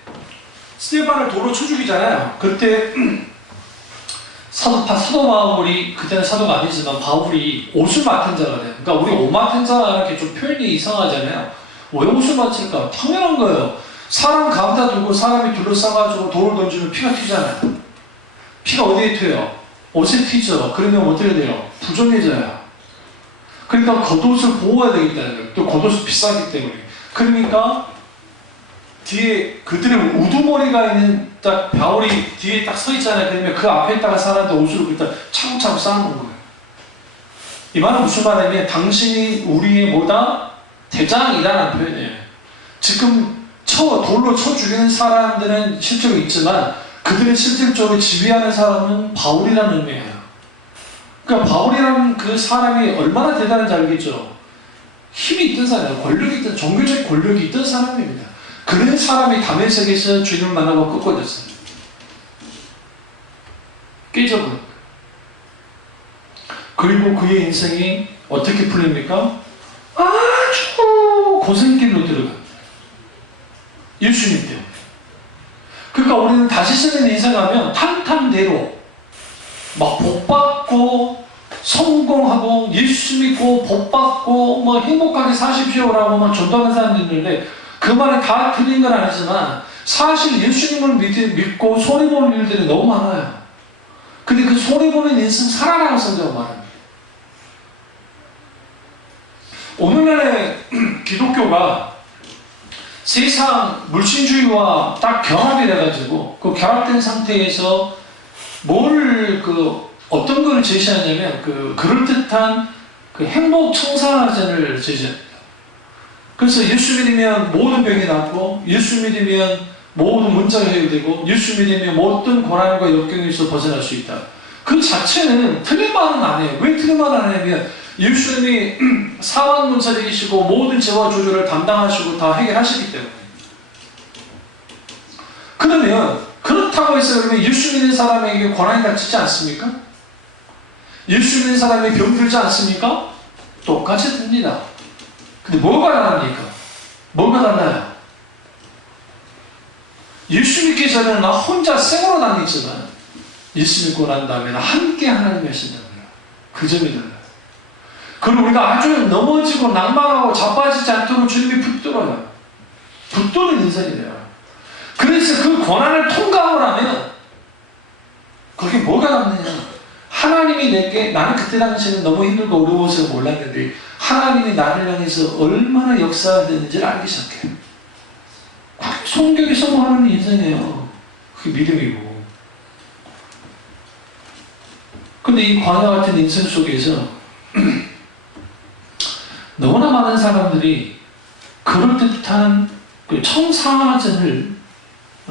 스데반을 돌로 쳐 죽이잖아요. 그때 사도 바울이, 그때는 사도가 아니지만 바울이 옷을 맡은 자가 돼요. 그러니까 우리 옷 맡은 자가 이렇게 좀 표현이 이상하잖아요. 왜 옷을 맡을까? 당연한 거예요. 사람 가운데 두고 사람이 둘러싸가지고 돌을 던지면 피가 튀잖아요. 피가 어디에 튀어요? 옷에 튀죠. 그러면 어떻게 돼요? 부정해져요. 그러니까 겉옷을 보호해야 되겠다는 거예요. 또 겉옷이 비싸기 때문에. 그러니까 뒤에 그들의 우두머리가 있는 딱 바울이 뒤에 딱 서 있잖아요. 그러면 그 앞에 있다가 사람한테 옷으로 일단 차곡차곡 쌓아놓은 거예요. 이 말은 무슨 말이냐면 당신이 우리의 뭐다? 대장이라는 표현이에요. 지금 돌로 쳐 죽이는 사람들은 실제로 있지만 그들의 실질적으로 지휘하는 사람은 바울이라는 의미예요. 그러니까 바울이라는 그 사람이 얼마나 대단한지 알겠죠? 힘이 있던 사람이에요. 권력이 있던, 종교적 권력이 있던 사람입니다. 그런 사람이 다메섹에서 주님을 만나고 꺾어졌어요. 깨져버린 거예요. 그리고 그의 인생이 어떻게 풀립니까? 아주 고생길로 들어갑니다. 예수님 때문에. 그러니까 우리는 다시 쓰는 인생하면 탄탄대로 막 복받고 성공하고 예수 믿고 복받고 뭐 행복하게 사십시오라고 막 전도하는 사람들이 있는데 그 말이 다 틀린 건 아니지만 사실 예수님을 믿고 손해보는 일들이 너무 많아요. 근데 그 손해보는 인생 살아라고 성경 말합니다. 오늘날의 기독교가 세상 물신주의와 딱 결합이 돼가지고 그 결합된 상태에서 어떤 걸 제시하냐면 그럴듯한 그 행복 청산화전을 제시합니다. 그래서 예수 믿으면 모든 병이 낫고, 예수 믿으면 모든 문제가 해결되고, 예수 믿으면 모든 고난과 역경에서 벗어날 수 있다. 그 자체는 틀린 말은 아니에요. 왜 틀린 말은 아니냐면 예수님이 사망 문사되시고 모든 죄와 저주를 담당하시고 다 해결하시기 때문에. 그러면 그렇다고 해서 그러면 예수 믿는 사람에게 고난이 닥치지 않습니까? 예수 믿는 사람이 병들지 않습니까? 똑같이 듭니다. 근데 뭐가 다릅니까? 뭐가 달라요? 예수 믿기 전에는 나 혼자 생으로 다녔지만 예수 믿고 난 다음에는 함께 하나님이 하신다고요. 그 점이 달라요. 그리고 우리가 아주 넘어지고 낭만하고 자빠지지 않도록 주님이 붙들어요. 붙드는 인생이래요. 그래서 그 고난을 통과하고 나면 그게 뭐가 남느냐? 하나님이 내게, 나는 그때 당시에는 너무 힘들고 어려워서 몰랐는데 하나님이 나를 향해서 얼마나 역사되는지를 알기 시작해요. 성경이 선포하는 인생이에요. 그게 믿음이고. 근데 이 광야 같은 인생 속에서 너무나 많은 사람들이 그럴듯한 그 청사전을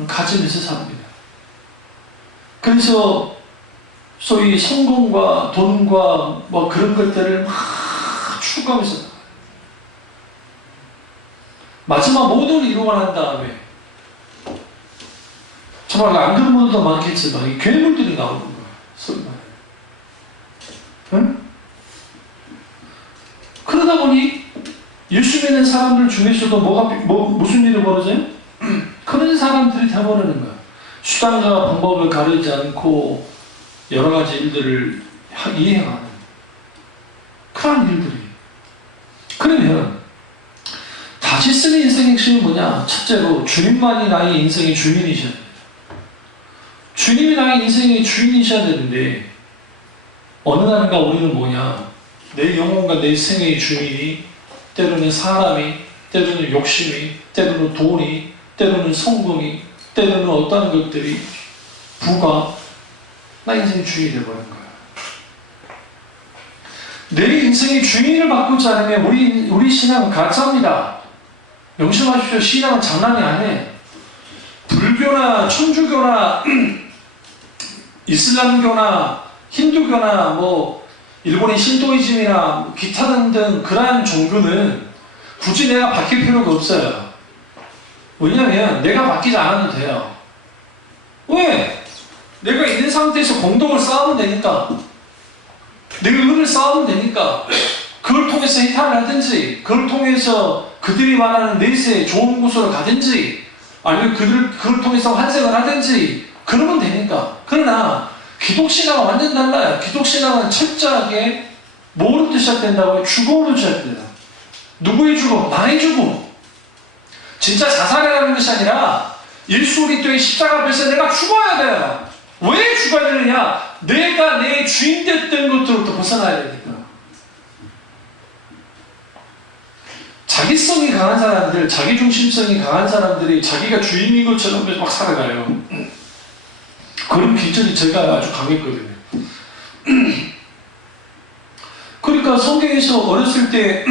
가지면서 삽니다. 그래서 소위 성공과 돈과 뭐 그런 것들을 막 추구하면서 마지막 모든 이루고 난 다음에 정말 안 그런 분들도 많겠지만 이 괴물들이 나오는 거예요. 소위 말해. 응? 그러다 보니 예수 믿는 사람들 중에서도 무슨 일이 벌어져요? 그런 사람들이 돼버리는 거예요. 수단과 방법을 가리지 않고 여러 가지 일들을 이행하는 그런 일들이. 그러면 다시 쓰는 인생의 핵심이 뭐냐? 첫째로 주님만이 나의 인생의 주인이셔야 돼요. 주님이 나의 인생의 주인이셔야 되는데 어느 날인가 우리는 뭐냐? 내 영혼과 내 생의 주인이 때로는 사람이, 때로는 욕심이, 때로는 돈이, 때로는 성공이, 때로는 어떠한 것들이 부가 나 인생의 주인이 되어버린 거예요. 내 인생의 주인을 바꾸지 않으면 우리 신앙은 가짜입니다. 명심하십시오. 신앙은 장난이 아니에요. 불교나 천주교나 이슬람교나 힌두교나 뭐 일본의 신도이즘이나 기타 등등 그러한 종교는 굳이 내가 바뀔 필요가 없어요. 왜냐면 내가 바뀌지 않아도 돼요. 왜? 내가 있는 상태에서 공덕을 쌓으면 되니까, 내가 의를 쌓으면 되니까, 그걸 통해서 해탈을 하든지, 그걸 통해서 그들이 말하는 내세에 좋은 곳으로 가든지, 아니면 그걸 통해서 환생을 하든지, 그러면 되니까. 그러나 기독신앙은 완전 달라요. 기독신앙은 철저하게 뭐로부터 시작된다고요? 죽음으로 시작됩니다. 누구의 죽음? 나의 죽음. 진짜 자살이라는 것이 아니라 예수 그리스도의 십자가 앞에서 내가 죽어야 돼요. 왜 죽어야 되느냐? 내가 내 주인 됐던 것들로부터 벗어나야 되니까. 자기성이 강한 사람들, 자기중심성이 강한 사람들이 자기가 주인인 것처럼 막 살아가요. 그런 기질이 제가 아주 강했거든요. 그러니까 성경에서 어렸을 때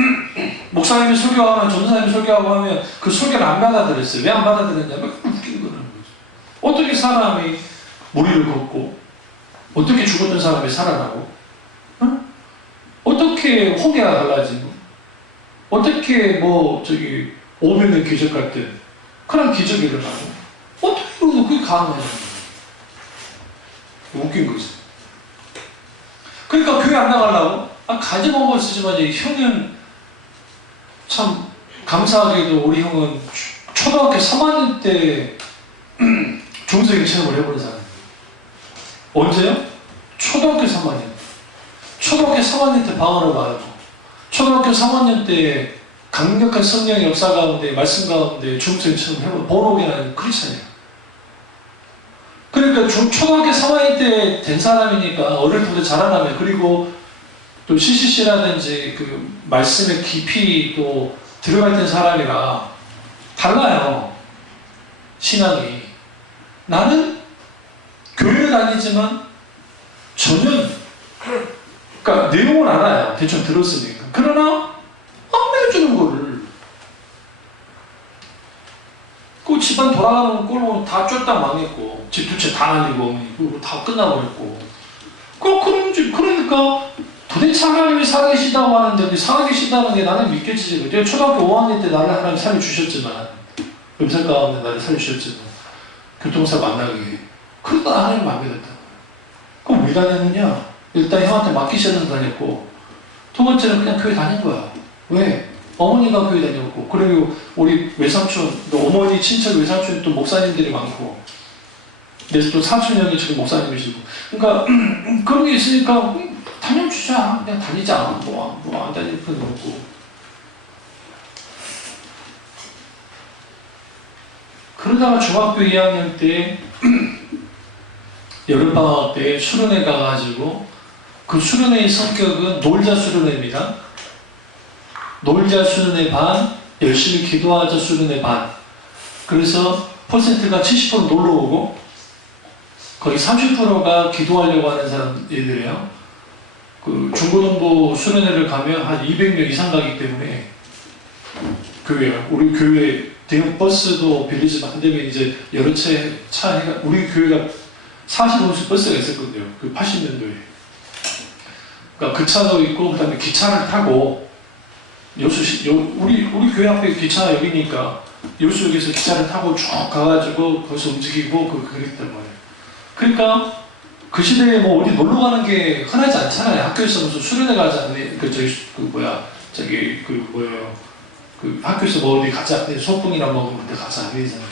목사님이 설교하면, 전사님이 설교하고 하면 그 설교를 안 받아들였어요. 왜 안 받아들였냐면 웃긴 거라는 거죠. 어떻게 사람이 머리를 걷고, 어떻게 죽었던 사람이 살아나고, 어떻게 홍해가 달라지고, 어떻게 500년 기적 같은 그런 기적이 일어나고, 어떻게 그게 가능하냐는 거예요. 웃긴 거지. 그러니까 교회 안 나가려고? 가지 먹어 쓰지만 형은 참 감사하게도 우리 형은 초등학교 3학년 때 중세기 체험을 해보는 사람이에요. 언제요? 초등학교 3학년. 초등학교 3학년 때 방언을 말하고, 초등학교 3학년 때 강력한 성령의 역사 가운데, 말씀 가운데 중세기 체험을 해보는 번호기라는 크리스찬이에요. 그러니까 초등학교 3학년 때 된 사람이니까 어릴 때부터 자라나면, 그리고 또 CCC라든지 그 말씀의 깊이 또 들어가 있던 사람이라 달라요. 신앙이. 나는 교회를 다니지만 전혀, 그러니까 내용은 알아요. 대충 들었으니까. 그러나 안 믿어주는 거를. 그 집안 돌아가는 꼴로 다 쫄딱 망했고, 집 두 채 다 날리고, 그리고 다 끝나버렸고. 그러니까 도대체 하나님이 살아계시다고 하는데, 살아계시다는 게 나는 믿겨지지. 내가 초등학교 5학년 때 나를 하나님 살려주셨지만, 음성 가운데 나를 살려주셨지만, 교통사 만나게. 그러다 하나님 안 믿었다. 그럼 왜 다녔느냐? 일단 형한테 맡기셔서 다녔고, 두 번째는 그냥 교회 다닌 거야. 왜? 어머니가 교회 다녔고, 그리고 우리 외삼촌, 또 어머니 친척 외삼촌 또 목사님들이 많고, 그래서 또 사촌 형이 지금 목사님이시고, 그러니까 그런 게 있으니까 다녀주자. 그냥 다니자. 안 다닐 필요도 없고. 그러다가 중학교 2학년 때 여름방학 때 수련회 가가지고, 그 수련회의 성격은 놀자 수련회입니다. 놀자 수련회 반, 열심히 기도하자 수련회 반. 그래서 퍼센트가 70% 놀러 오고, 거의 30%가 기도하려고 하는 사람들이에요. 그 중고등부 수련회를 가면 한 200명 이상 가기 때문에, 우리 교회 대형 버스도 빌리지만 안 되면 이제 여러 차 해가, 우리 교회가 45수 버스가 있었거든요. 그 80년도에. 그러니까 그 차도 있고, 그 다음에 기차를 타고, 우리 교회 앞에 기차 역이니까, 여수역에서 기차를 타고 쭉 가가지고, 거기서 움직이고, 그랬단 말이에요. 그러니까, 그 시대에 어디 놀러 가는 게 흔하지 않잖아요. 학교에서 무슨 수련회 가지 않니? 학교에서 어디 가자, 소풍이나 그때 가지 않니잖아요.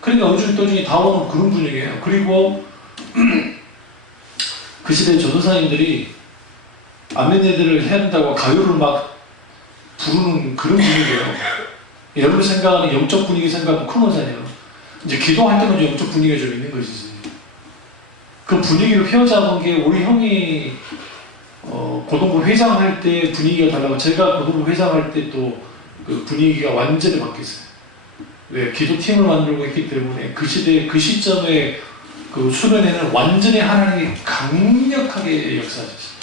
그러니까 어중떠중이 다 오는 그런 분위기예요. 그리고, 그 시대에 전도사님들이 아멘네들을 해야 된다고 가요를 막 부르는 그런 분위기예요. 여러분 생각하는 영적 분위기 생각하면 큰 거잖아요. 이제 기도할 때만 영적 분위기가 좀 있는 것이지. 그 분위기를 휘어잡은 게 우리 형이 고등부 회장할 때 분위기가 달라고, 제가 고등부 회장할 때 또 그 분위기가 완전히 바뀌었어요. 왜? 기도팀을 만들고 있기 때문에 그 시대, 그 시점에 그 수련회는 완전히 하나님이 강력하게 역사하셨어요.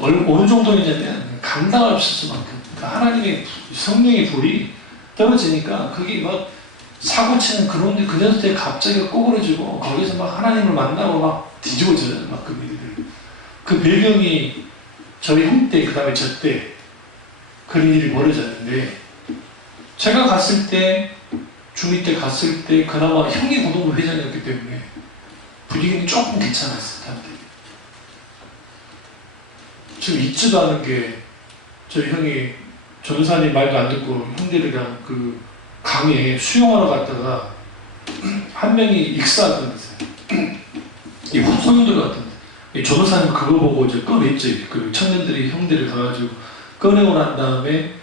어느 정도이냐면 감당할 수 있을 만큼 하나님의 성령의 불이 떨어지니까 그게 막 사고치는 그런데 그 녀석들이 갑자기 꼬부러지고 거기서 막 하나님을 만나고 막 뒤집어져요. 막 그 일들. 그 배경이 저희 형 때, 그 다음에 저 때 그런 일이 벌어졌는데, 제가 갔을 때, 중2 때 갔을 때 그나마 형이 고등부 회장이었기 때문에 분위기는 조금 괜찮았어요. 다들. 지금 잊지도 않은 게, 저희 형이 전사님 말도 안 듣고 형들이랑 그 강에 수영하러 갔다가 한 명이 익사하던데요. 이 소년들 같은데. 전사님 그거 보고 이제 꺼냈지. 그 청년들이 형들이 가가지고 꺼내고 난 다음에,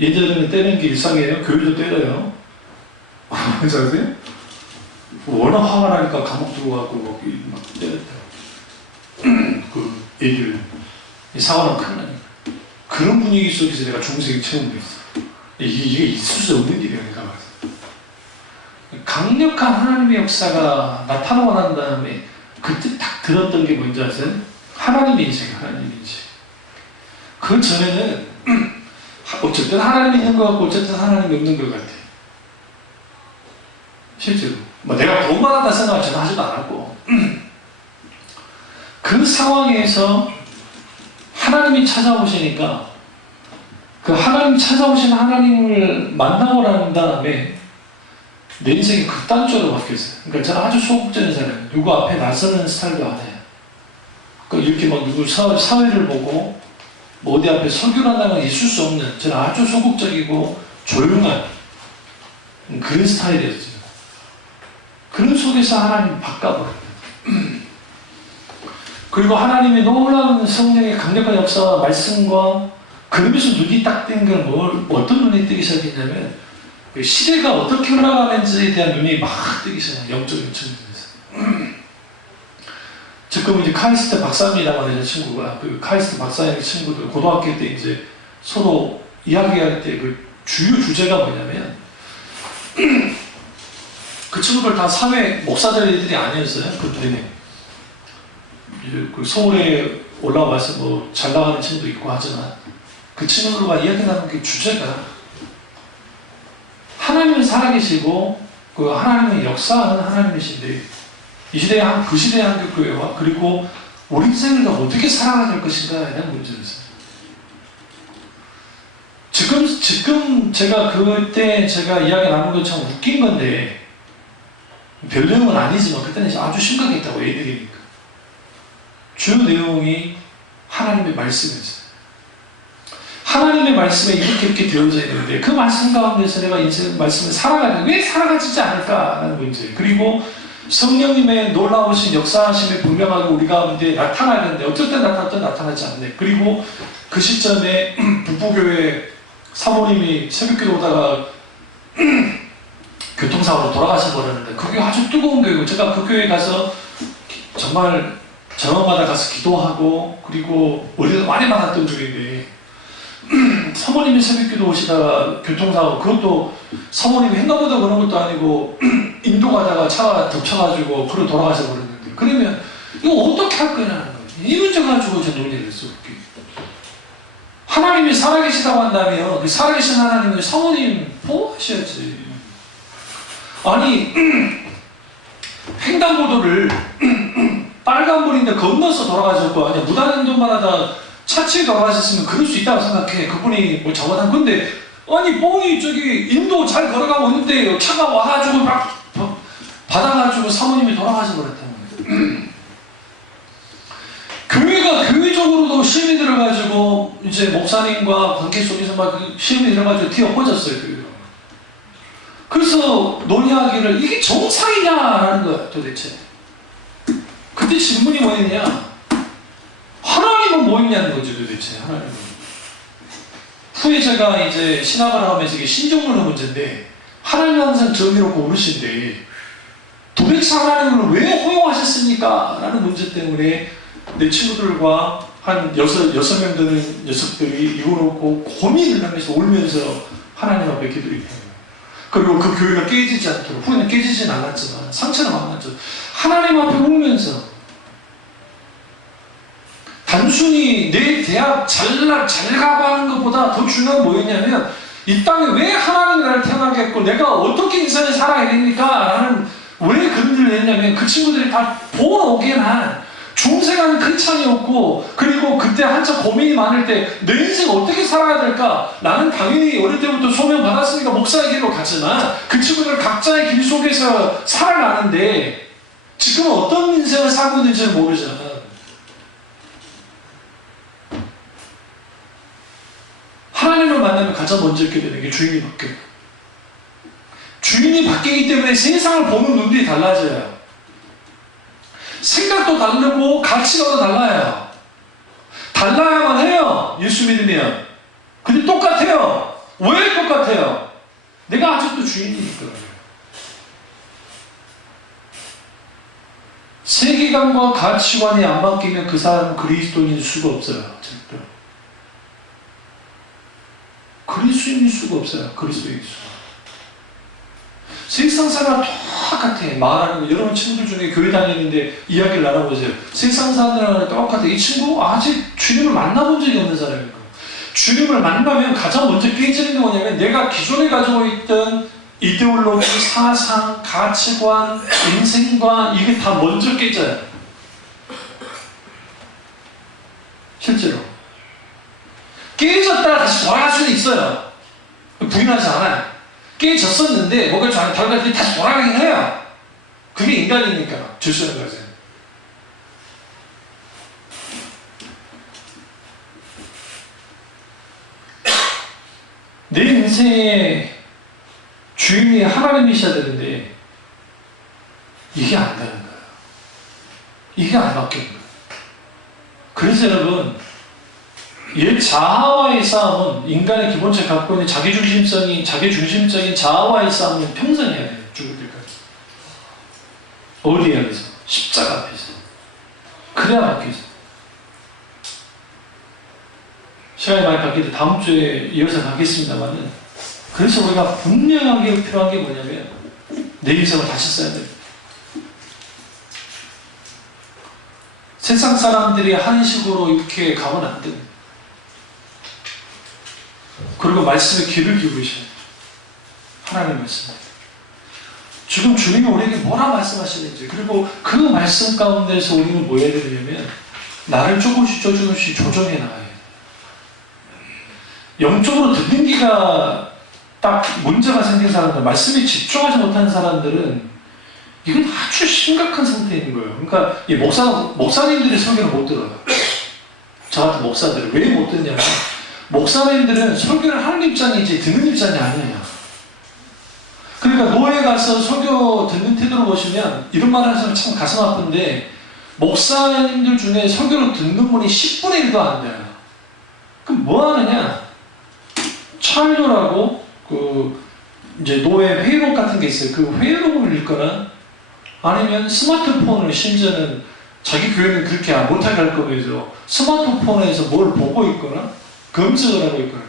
예전에는 때리는 게 일상이에요. 교회도 때려요. 뭔지 아세요? 워낙 화가 나니까 감옥 들어가고 막 때렸대요. 그 얘기를. 사과는 큰일 나니까. 그런 분위기 속에서 내가 중생이 체험됐어. 이게 있을 수 없는 일이야, 내가 봐서. 강력한 하나님의 역사가 나타나고 난 다음에 그때 딱 들었던 게 뭔지 아세요? 하나님의 인생, 하나님의 인생. 그 전에는 어쨌든 하나님이 있는 것 같고 어쨌든 하나님이 없는 것 같아. 실제로. 뭐 내가 구원받았다 생각을 저는 하지도 않았고. 그 상황에서 하나님이 찾아오시니까 그 하나님 찾아오신 하나님을 만나고 난 다음에 내 인생이 극단적으로 바뀌었어요. 그러니까 저는 아주 소극적인 사람이에요. 누구 앞에 나서는 스타일도 안 해요. 그러니까 이렇게 막 누구 사회를 보고 뭐 어디 앞에 설교를 한다는 건 있을 수 없는, 저는 아주 소극적이고 조용한 그런 스타일이었어요. 그런 속에서 하나님 바꿔버려요. 그리고 하나님의 놀라운 성령의 강력한 역사와 말씀과 그러면서 눈이 딱 뜬 건 어떤 눈이 뜨기 시작했냐면, 시대가 어떻게 흘러가는지에 대한 눈이 막 뜨기 시작해요. 영적인 측면에서. 지금 이제 카이스트 박사입니다만 내 친구가, 그 카이스트 박사의 친구들 고등학교 때 이제 서로 이야기할 때 그 주요 주제가 뭐냐면, 그 친구들 다 사회 목사들이 아니었어요. 그들이 그 서울에 올라와서 뭐 잘 나가는 친구도 있고 하지만, 그 친구들과 이야기 나눈 게 주제가 하나님은 살아계시고 그 하나님은 역사하는 하나님이신데, 이 시대의 그 시대의 한국교회와 그리고 우리 인생을 어떻게 살아가야 될 것인가에 대한 문제였어요. 지금 제가 그때 제가 이야기 나눈 건 참 웃긴 건데, 별 내용은 아니지만 그때는 아주 심각했다고, 애들이니까. 주요 내용이 하나님의 말씀이었어요. 하나님의 말씀에 이렇게 되어져 있는데, 그 말씀 가운데서 내가 인생 말씀을 살아가는데 왜 살아가지지 않을까라는 문제. 그리고 성령님의 놀라우신 역사하심에 분명하게 우리 가운데 나타나야 되는데 어쩔 때 나타났든 나타나지 않네. 그리고 그 시점에 북부교회 사모님이 새벽기도 오다가 교통사고로 돌아가셔 버렸는데, 그게 아주 뜨거운 교회고, 제가 그 교회에 가서 정말 저녁마다 가서 기도하고 그리고 은혜도 많이 받았던 교회인데, 사모님이 새벽기도 오시다가 교통사고, 그것도 사모님이 했나보다 그런 것도 아니고 인도 가다가 차가 덮쳐가지고 그러 돌아가셔 버렸는데, 그러면 이거 어떻게 할 거냐는 거예요. 이 문제 가지고 제 논의를 했어. 하나님이 살아계시다고 한다면 그 살아계신 하나님은 사모님 보호하셔야지. 아니 횡단보도를 빨간불인데 건너서 돌아가셨고, 아니 무단횡단만 하다 차치에 돌아가셨으면 그럴 수 있다고 생각해. 그분이 뭐 잘못한 건데, 아니 뻥이 저기 인도 잘 걸어가고 있는데 차가 와가지고 막 받아가지고 사모님이 돌아가셔 버렸다는 거예요. 교회가 교회적으로도 시험이 들어가지고 이제 목사님과 관계 속에서 막 시험이 들어가지고 튀어 퍼졌어요. 교회가. 그래서 논의하기를 이게 정상이냐라는 거야 도대체. 그때 질문이 뭐였냐? 하나님은 뭐였냐는 거죠 도대체. 하나님은. 후에 제가 이제 신학을 하면서 이게 신정론의 문제인데, 하나님은 항상 정의롭고 옳으신데 도대체 하나님을 왜 허용하셨습니까? 라는 문제 때문에 내 친구들과 한 여섯 명 되는 녀석들이 이거놓고 고민을 하면서 울면서 하나님 앞에 기도했어요. 그리고 그 교회가 깨지지 않도록, 후에는 깨지진 않았지만 상처는 많았죠. 하나님 앞에 울면서 단순히 내 대학 잘 가고 하는 것보다 더 중요한 건 뭐였냐면, 이 땅에 왜 하나님이 나를 태어나게 했고 내가 어떻게 인생을 살아야 됩니까? 라는 왜 그런 일을 했냐면, 그 친구들이 다 보러 오긴 한 중생한 크리스찬이었고, 그리고 그때 한참 고민이 많을 때 내 인생 어떻게 살아야 될까? 나는 당연히 어릴 때부터 소명 받았으니까 목사의 길로 갔지만 그 친구들 각자의 길 속에서 살아가는데 지금은 어떤 인생을 살고 있는지는 모르잖아. 하나님을 만나면 가장 먼저 있게 되는 게 주인이 바뀌어요. 주인이 바뀌기 때문에 세상을 보는 눈들이 달라져요. 생각도 다르고 가치관도 달라요. 달라야만 해요. 예수 믿으면. 근데 똑같아요. 왜 똑같아요? 내가 아직도 주인이니까. 세계관과 가치관이 안 바뀌면 그 사람은 그리스도인일 수가 없어요. 절대. 그리스도인일 수가 없어요. 그리스도인일 수가. 세상 사람 똑같아. 말하는 거. 여러분 친구들 중에 교회 다니는데 이야기를 나눠보세요. 세상 사람들하고 똑같아. 이 친구 아직 주님을 만나본 적이 없는 사람이에요. 주님을 만나면 가장 먼저 깨지는 게 뭐냐면 내가 기존에 가지고 있던 이데올로기, 사상, 가치관, 인생관 이게 다 먼저 깨져요. 실제로. 깨졌다가 다시 돌아갈 수는 있어요. 부인하지 않아요. 깨졌었는데 뭐가 좀 다르게 다시 돌아가긴 해요. 그게 인간이니까 줄 수 있는 거죠. 내 인생의 주인이 하나님이셔야 되는데 이게 안 되는 거예요. 이게 안 바뀌는 거예요. 그래서 여러분 옛 자아와의 싸움은 인간의 기본적으로 갖고 있는 자기중심적인 자아와의 싸움은 평생 해야 돼요. 죽을 때까지. 어디 안에서? 십자가 앞에서. 그래야 바뀌죠. 시간이 많이 바뀌는데 다음 주에 이어서 가겠습니다만은 그래서 우리가 분명하게 필요한 게 뭐냐면 내 인생을 다시 써야 돼요. 세상 사람들이 하는 식으로 이렇게 가면 안 됩니다. 그리고 말씀에 귀를 기울이셔야 돼요. 하나님 말씀. 지금 주님이 우리에게 뭐라 말씀하시는지 그리고 그 말씀 가운데서 우리는 뭐 해야 되냐면 나를 조금씩 조정해 나가야 돼요. 영적으로 듣는 기가 딱 문제가 생긴 사람들, 말씀에 집중하지 못하는 사람들은 이건 아주 심각한 상태인 거예요. 그러니까 이 목사님들이 설교를 못 들어요. 저 같은 목사들은 왜 못 듣냐면 목사님들은 설교를 하는 입장이지 듣는 입장이 아니에요. 그러니까 노예 가서 설교 듣는 태도로 보시면 이런 말 하는 사람 참 가슴 아픈데 목사님들 중에 설교를 듣는 분이 10분의 1도 안 돼요. 그럼 뭐 하느냐? 찰도라고 이제 노예 회의록 같은 게 있어요. 그 회의록을 읽거나 아니면 스마트폰을 심지어는 자기 교회는 그렇게 못하게 할 거면서 스마트폰에서 뭘 보고 있거나 검색을 하고 있거나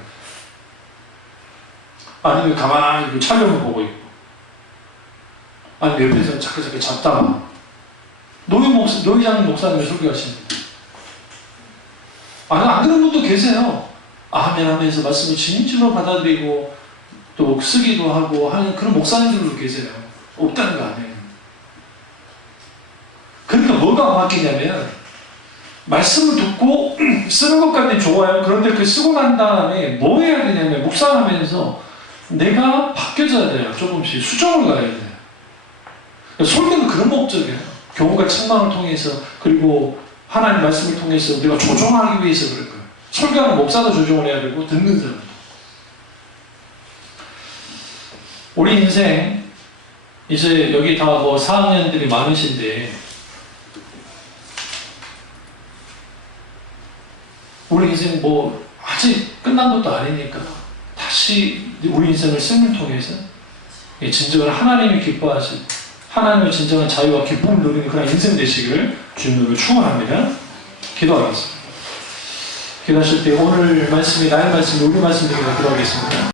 아니면 가만히 촬영을 보고 있고 아니면 옆에서 잠깐 잡다가 노회장 목사님이 설교하십니다. 안 그런 분도 계세요. 아멘 하면서 말씀을 진심으로 받아들이고 또 쓰기도 하고 하는 그런 목사님들도 계세요. 없다는 거 아니에요. 그러니까 뭐가 바뀌냐면 말씀을 듣고 쓰는 것까지는 좋아요. 그런데 그 쓰고 난 다음에 뭐 해야 되냐면 묵상하면서 내가 바뀌어져야 돼요. 조금씩 수정을 가야 돼요. 설교는 그런 목적이에요. 교훈과 책망을 통해서 그리고 하나님 말씀을 통해서 우리가 조정하기 위해서 그럴 거예요. 설교하는 목사도 조정을 해야 되고 듣는 사람. 우리 인생 이제 여기 다 뭐 4학년들이 많으신데 우리 인생 뭐 아직 끝난 것도 아니니까 다시 우리 인생을 씀을 통해서 진정한 하나님이 기뻐하시고 하나님의 진정한 자유와 기쁨을 누리는 그런 인생 되시기를 주님으로 축원합니다. 기도하겠습니다. 기도하실 때 오늘 말씀이 나의 말씀이 우리 말씀이기를 기도하겠습니다.